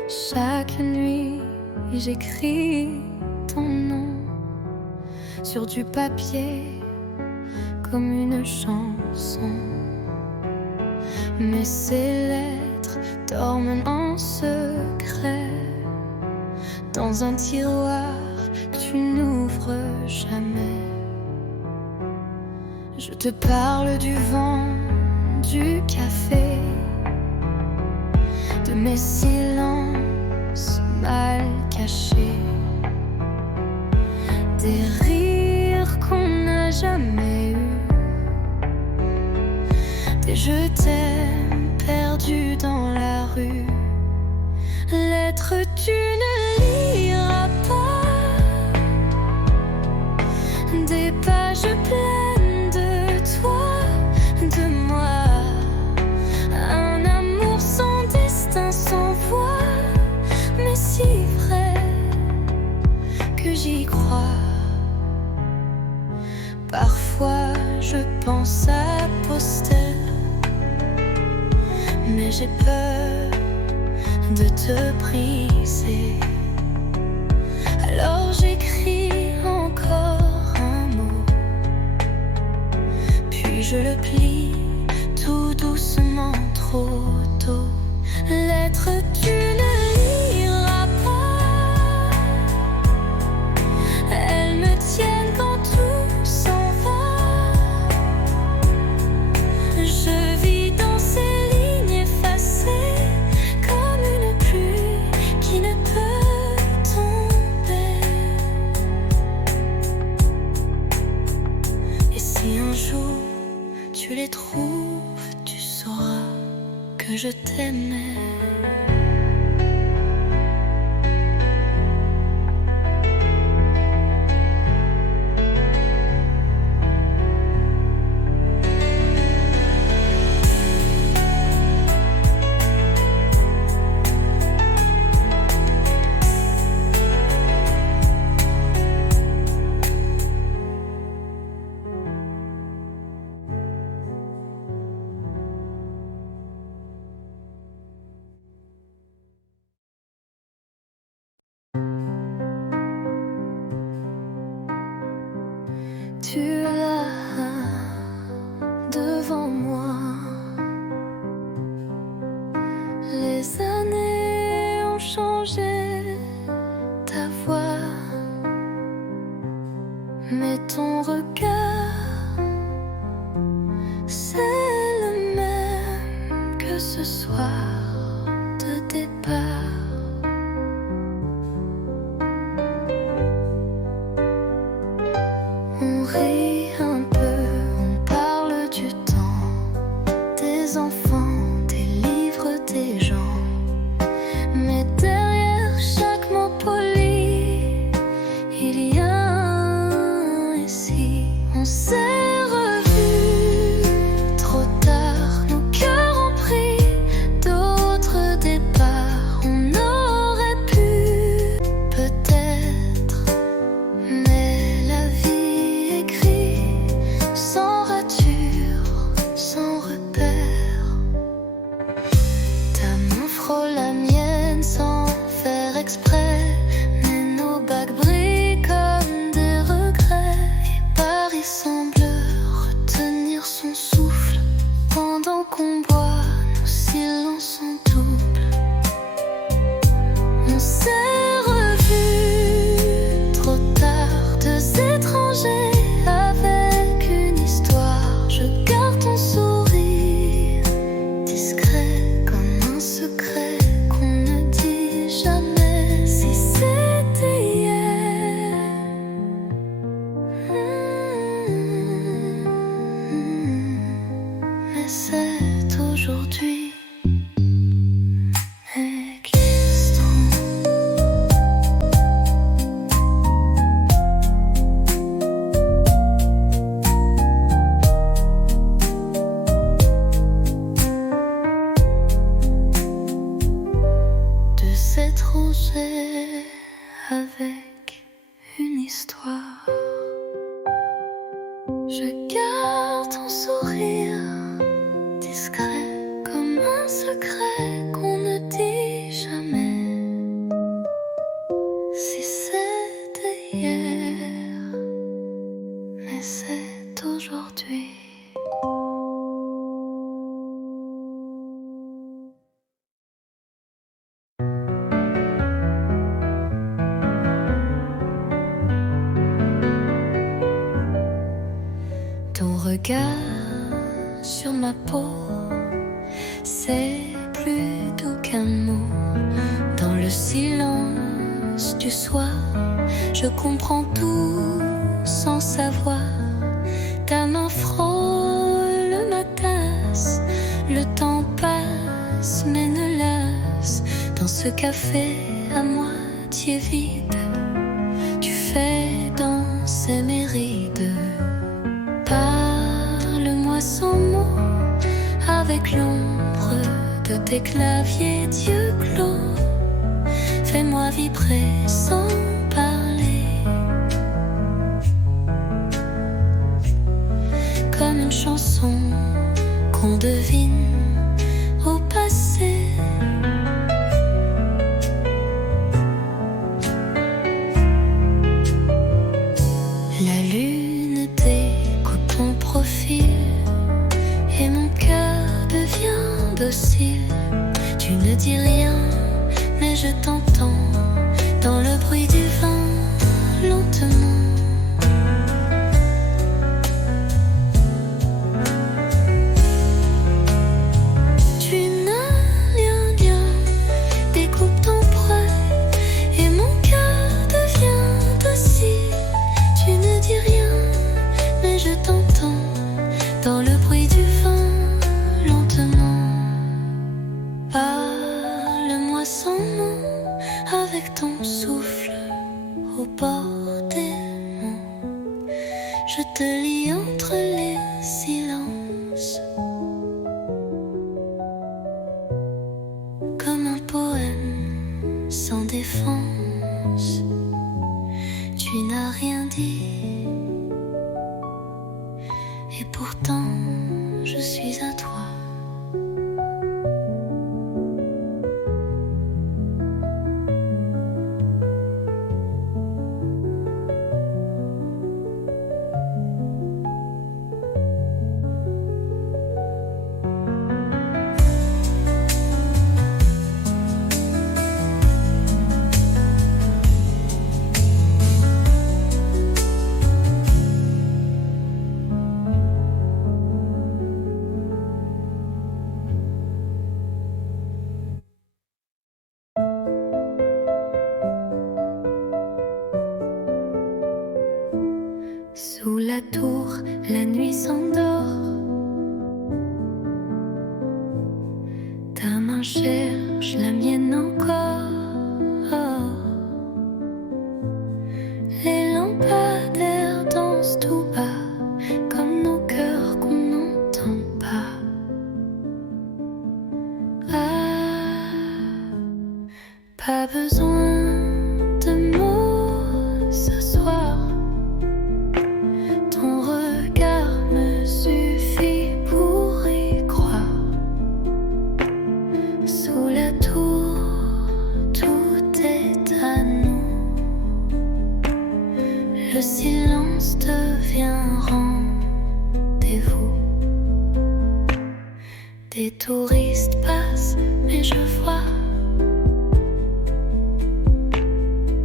Chaque nuit, j'écris ton nom sur du papier comme une chanson. Mais ces lettres dorment en secret dans un tiroir que tu n'ouvres jamais. Je te parle du vent, du café, de mes silences mal cachés, des rires qu'on n'a jamais eus, des je t'aime perdus dans la rue. Lettres tu ne liras pas, des pages pleines de toi, de moi, un amour sans destin, sans voix, mais si vrai que j'y crois. Parfois je pense à poster, mais j'ai peur de te briser. Alors j'écris encore un mot, puis je le plie tout doucement, trop tôt. Lettre tu ne liras pas, elles me tiennent quand tout s'en va. Je vis dans ces lignes effacées comme une pluie qui ne peut tomber. Et si un jour tu les trouves, tu sauras que je t'aimais. manger avec une histoire. Je garde ton sourire discret comme un secret qu'on ne dit jamais. Si c'était hier, mais c'est aujourd'hui. Ton regard sur ma peau, c'est plus doux qu'un mot. Dans le silence du soir, je comprends tout sans savoir. Ta main frôle ma tasse, le temps passe mais ne lasse. Dans ce café à moitié vide, tu fais danser mes rides. Parle-moi sans mots, avec l'ombre de tes claviers d'yeux clos. Fais-moi vibrer sans parler, comme une chanson qu'on devine au passé. La lune découpe ton profil et mon cœur devient docile. Tu ne dis rien, mais je t'entends dans le bruit du vent, lentement. Tu n'as rien, découpe ton poids et mon cœur devient docile. Tu ne dis rien, mais je t'entends dans le bruit du vent, lentement. Parle-moi sans nom, avec ton souffle au bord des mots. Je te lis entre les silences, comme un poème sans défense. Tu n'as rien dit, et pourtant je suis à toi. Sous la tour, la nuit s'endort. Ta main cherche la mienne encore. Les lampadaires dansent tout bas, comme nos cœurs qu'on n'entend pas. Pas besoin de mots ce soir. Ton regard me suffit pour y croire. Sous la tour, tout est à nous. Le silence devient rendez-vous. Des touristes passent, mais je vois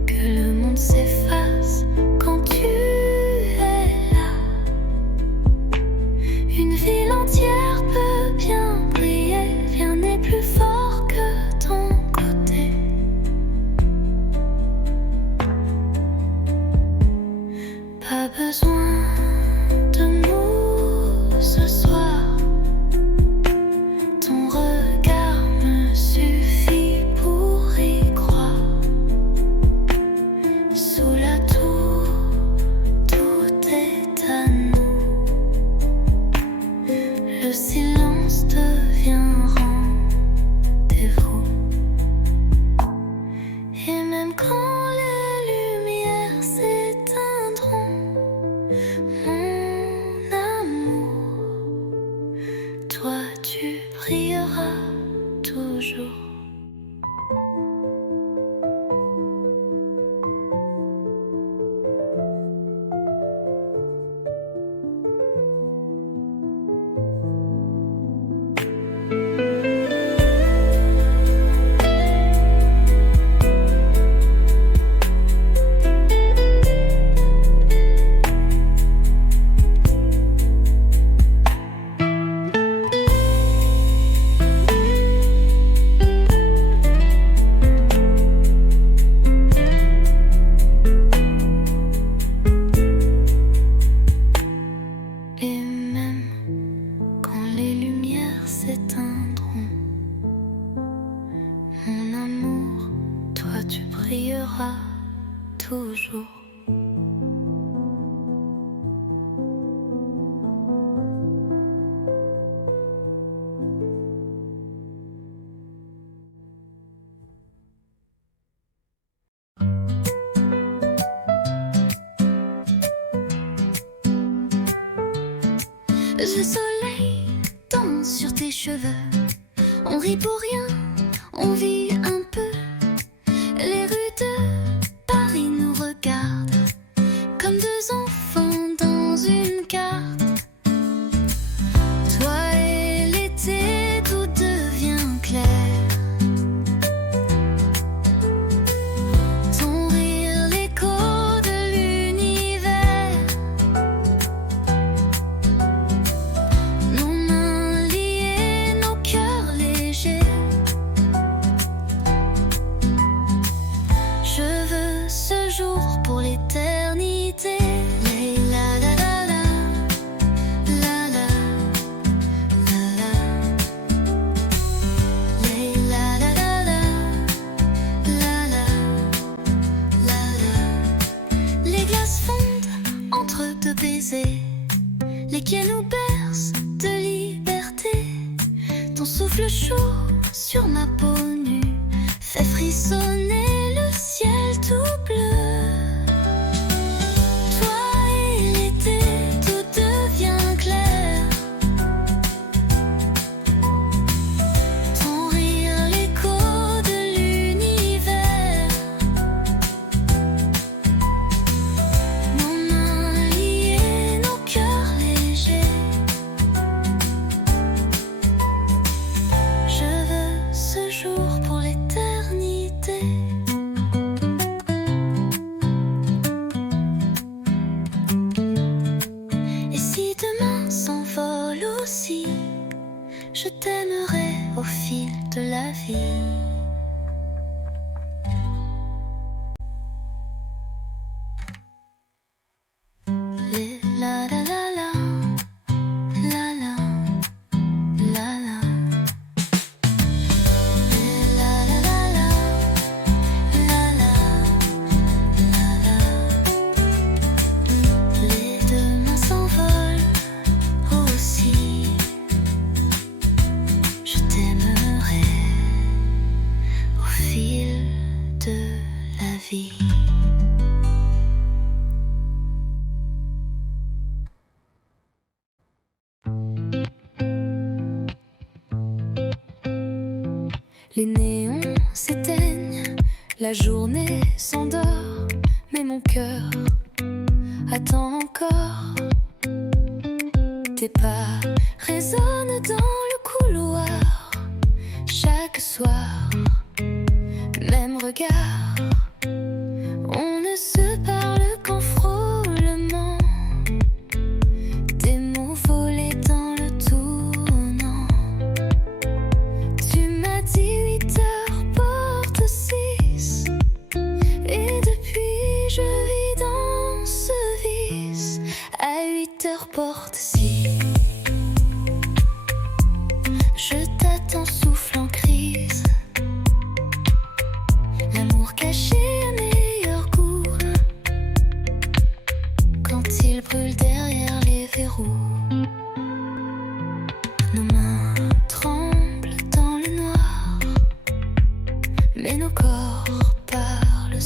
que le monde s'efface quand tu es là. Une ville entière peut bien briller, rien n'est plus fort que ton côté. Pas besoin même quand les lumières s'éteindront, mon amour, toi tu brilleras toujours. Et même quand les lumières s'éteindront, mon amour, toi tu brilleras toujours. Le soleil danse sur tes cheveux, on rit pour rien, on vit un peu. Les rues de Paris nous regardent comme deux enfants dans une carte. Toi et l'été, tout devient clair. Ton rire, l'écho de l'univers. Nos mains liées, nos cœurs légers. Je veux ce jour pour l'éternité. La la la la, la la, la la. La la la la, la la, la la. Les glaces fondent entre deux baisers, les quais nous bercent de liberté. Ton souffle chaud sur ma peau nue fait frissonner le ciel tout bleu. Toi et l'été, tout devient clair. Ton rire, l'écho de l'univers. Nos mains liées, nos cœurs légers. Je veux ce jour pour l'éternité. Et si demain s'envole aussi, je t'aimerai au fil de la vie. Les la la la la, la la, la la. Les la la la la, la la, la la. Les demain s'envolent aussi. Je t'aimerai au fil de la vie. Les néons s'éteignent, la journée s'endort, mais mon cœur attend encore. Tes pas résonnent dans le couloir, chaque soir, même regard. On ne se parle qu'en frôlement, des mots volés dans le tournant. Tu m'as dit 8 heures porte 6, et depuis je vis dans ce vice. À 8 heures porte 6, je t'attends souffle en crise. L'amour caché à meilleur goût, quand il brûle derrière les verrous. Nos mains tremblent dans le noir, mais nos corps parlent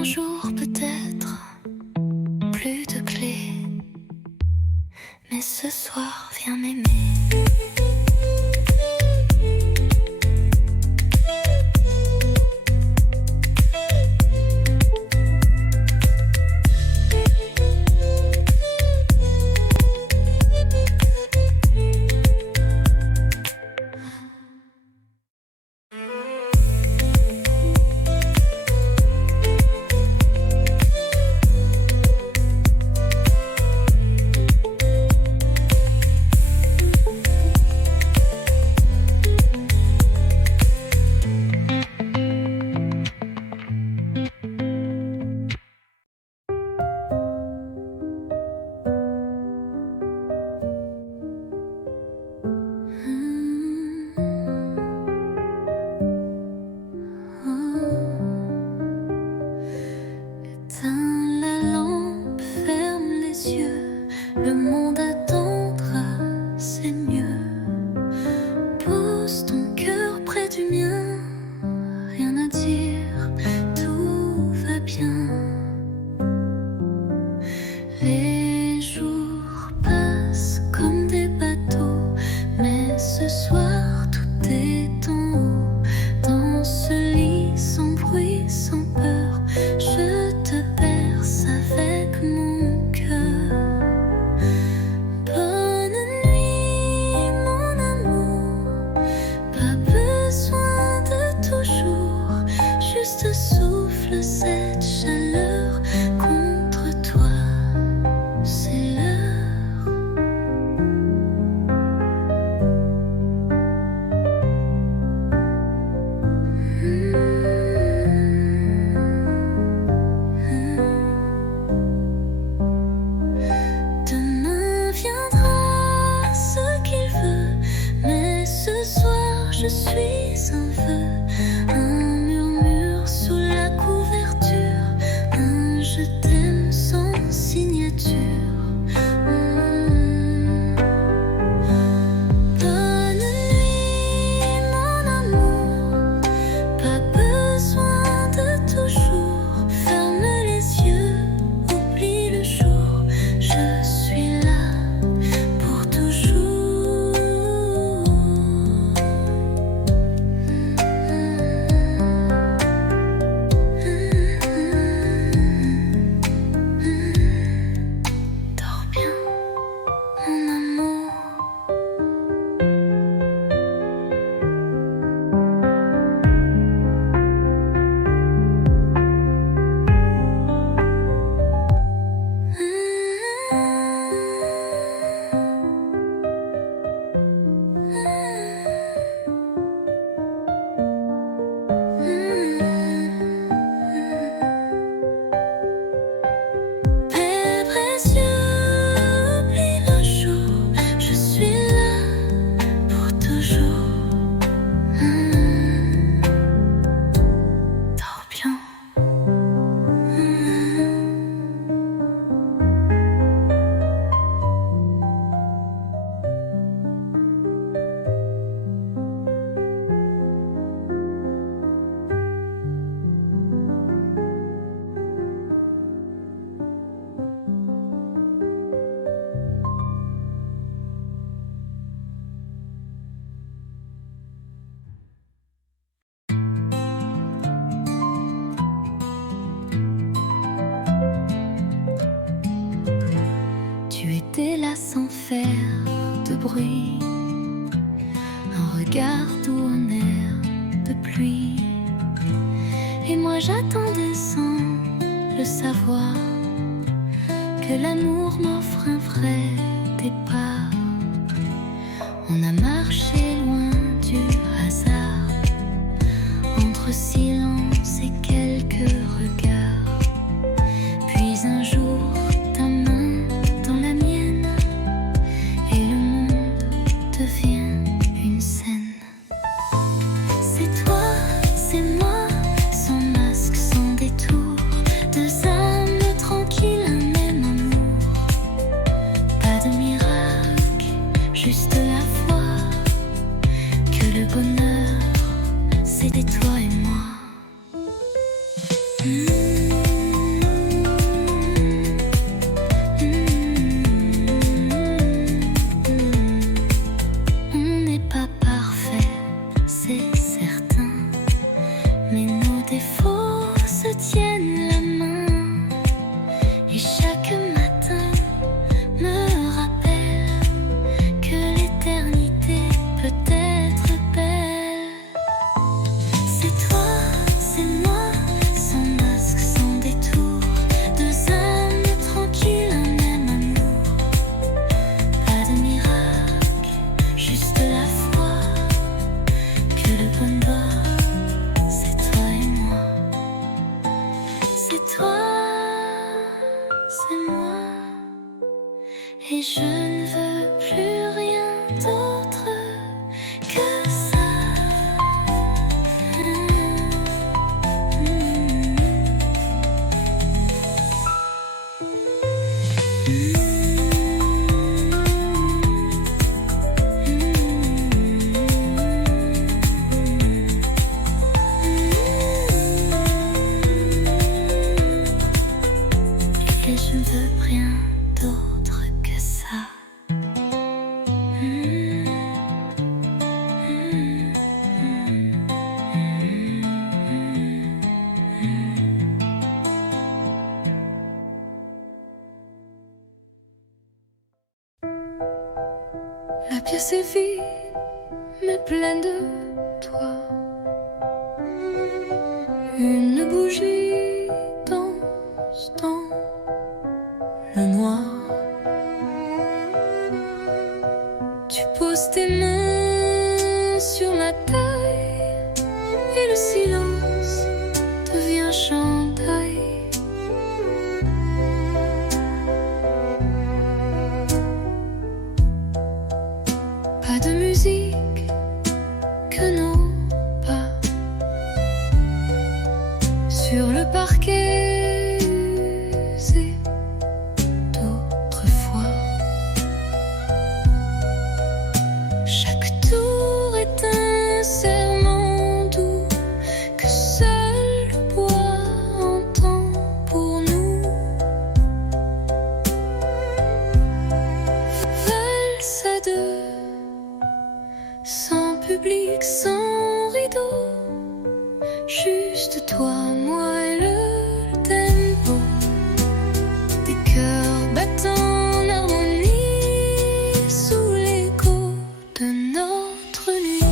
Un jour peut-être, plus de clés, mais ce soir viens m'aimer. Éteins la lampe, ferme les yeux, le monde attendra, c'est mieux. Pose ton cœur près du mien, rien à dire, tout va bien. Les jours passent comme des bateaux, mais ce soir tout est en haut. Dans ce lit sans bruit, sans peur, je te berce avec mon cœur. Bonne nuit, mon amour. Pas besoin de toujours, juste souffle cette chaleur contre toi. C'est l'heure. Demain viendra ce qu'il veut, mais ce soir je suis un vœu, un murmure sous la couverture, un je t'aime sans signature. Bonne nuit, mon amour. Pas besoin de toujours, ferme les yeux, oublie le jour, je suis là pour toujours. Dors bien, mon amour. Père précieux, oublie le jour, je suis là pour toujours. Dors bien. Tu étais là sans faire de bruit, un regard doux, un air de pluie. Et moi j'attendais sans le savoir que l'amour m'offre un vrai départ. On a marché loin du hasard, entre silence et quelques regards. Puis un jour, ta main dans la mienne, et le monde devient une scène. C'est toi, c'est moi, sans masque, sans détour, deux âmes tranquilles, un même amour. Pas de miracle, juste la foi que le bonheur, c'était toi et moi. et je ne veux plus rien d'autre que ça. Et je ne veux rien d'autre que ça. La pièce est vide, mais pleine de toi. Une bougie danse dans le noir. Tu poses tes mains sur ma taille et le silence devient chandail. Pas de musique que nos pas sur le parquet usé d'autrefois. Chaque tour est un serment doux que seul le bois entend pour nous. Valse à deux, sans public, sans rideau, juste toi, moi et le tempo des cœurs battant en harmonie sous l'écho de notre nuit.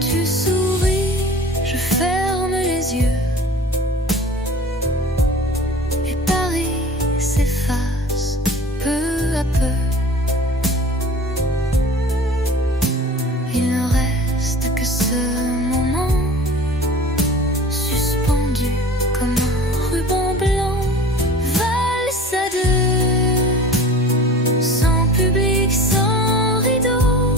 Tu souris, je ferme les yeux et Paris s'efface peu à peu. Il ne reste que ce moment suspendu comme un ruban blanc. Valse à deux, sans public, sans rideau,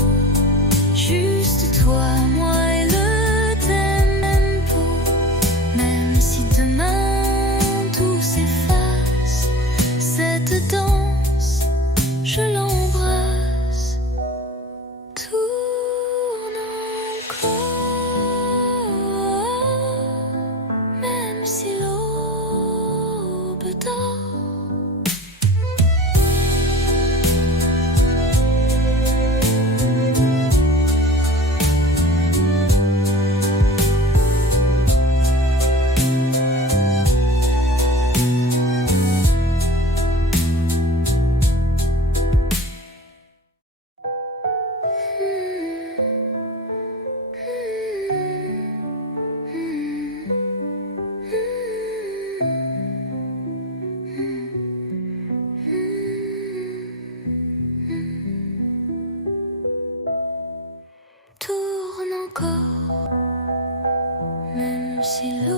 juste toi, moi et le tempo. Même si demain tout s'efface, cette danse, je l'embrasse. Tourne encore, même si l'aube dort. Tourne encore, même si l'eau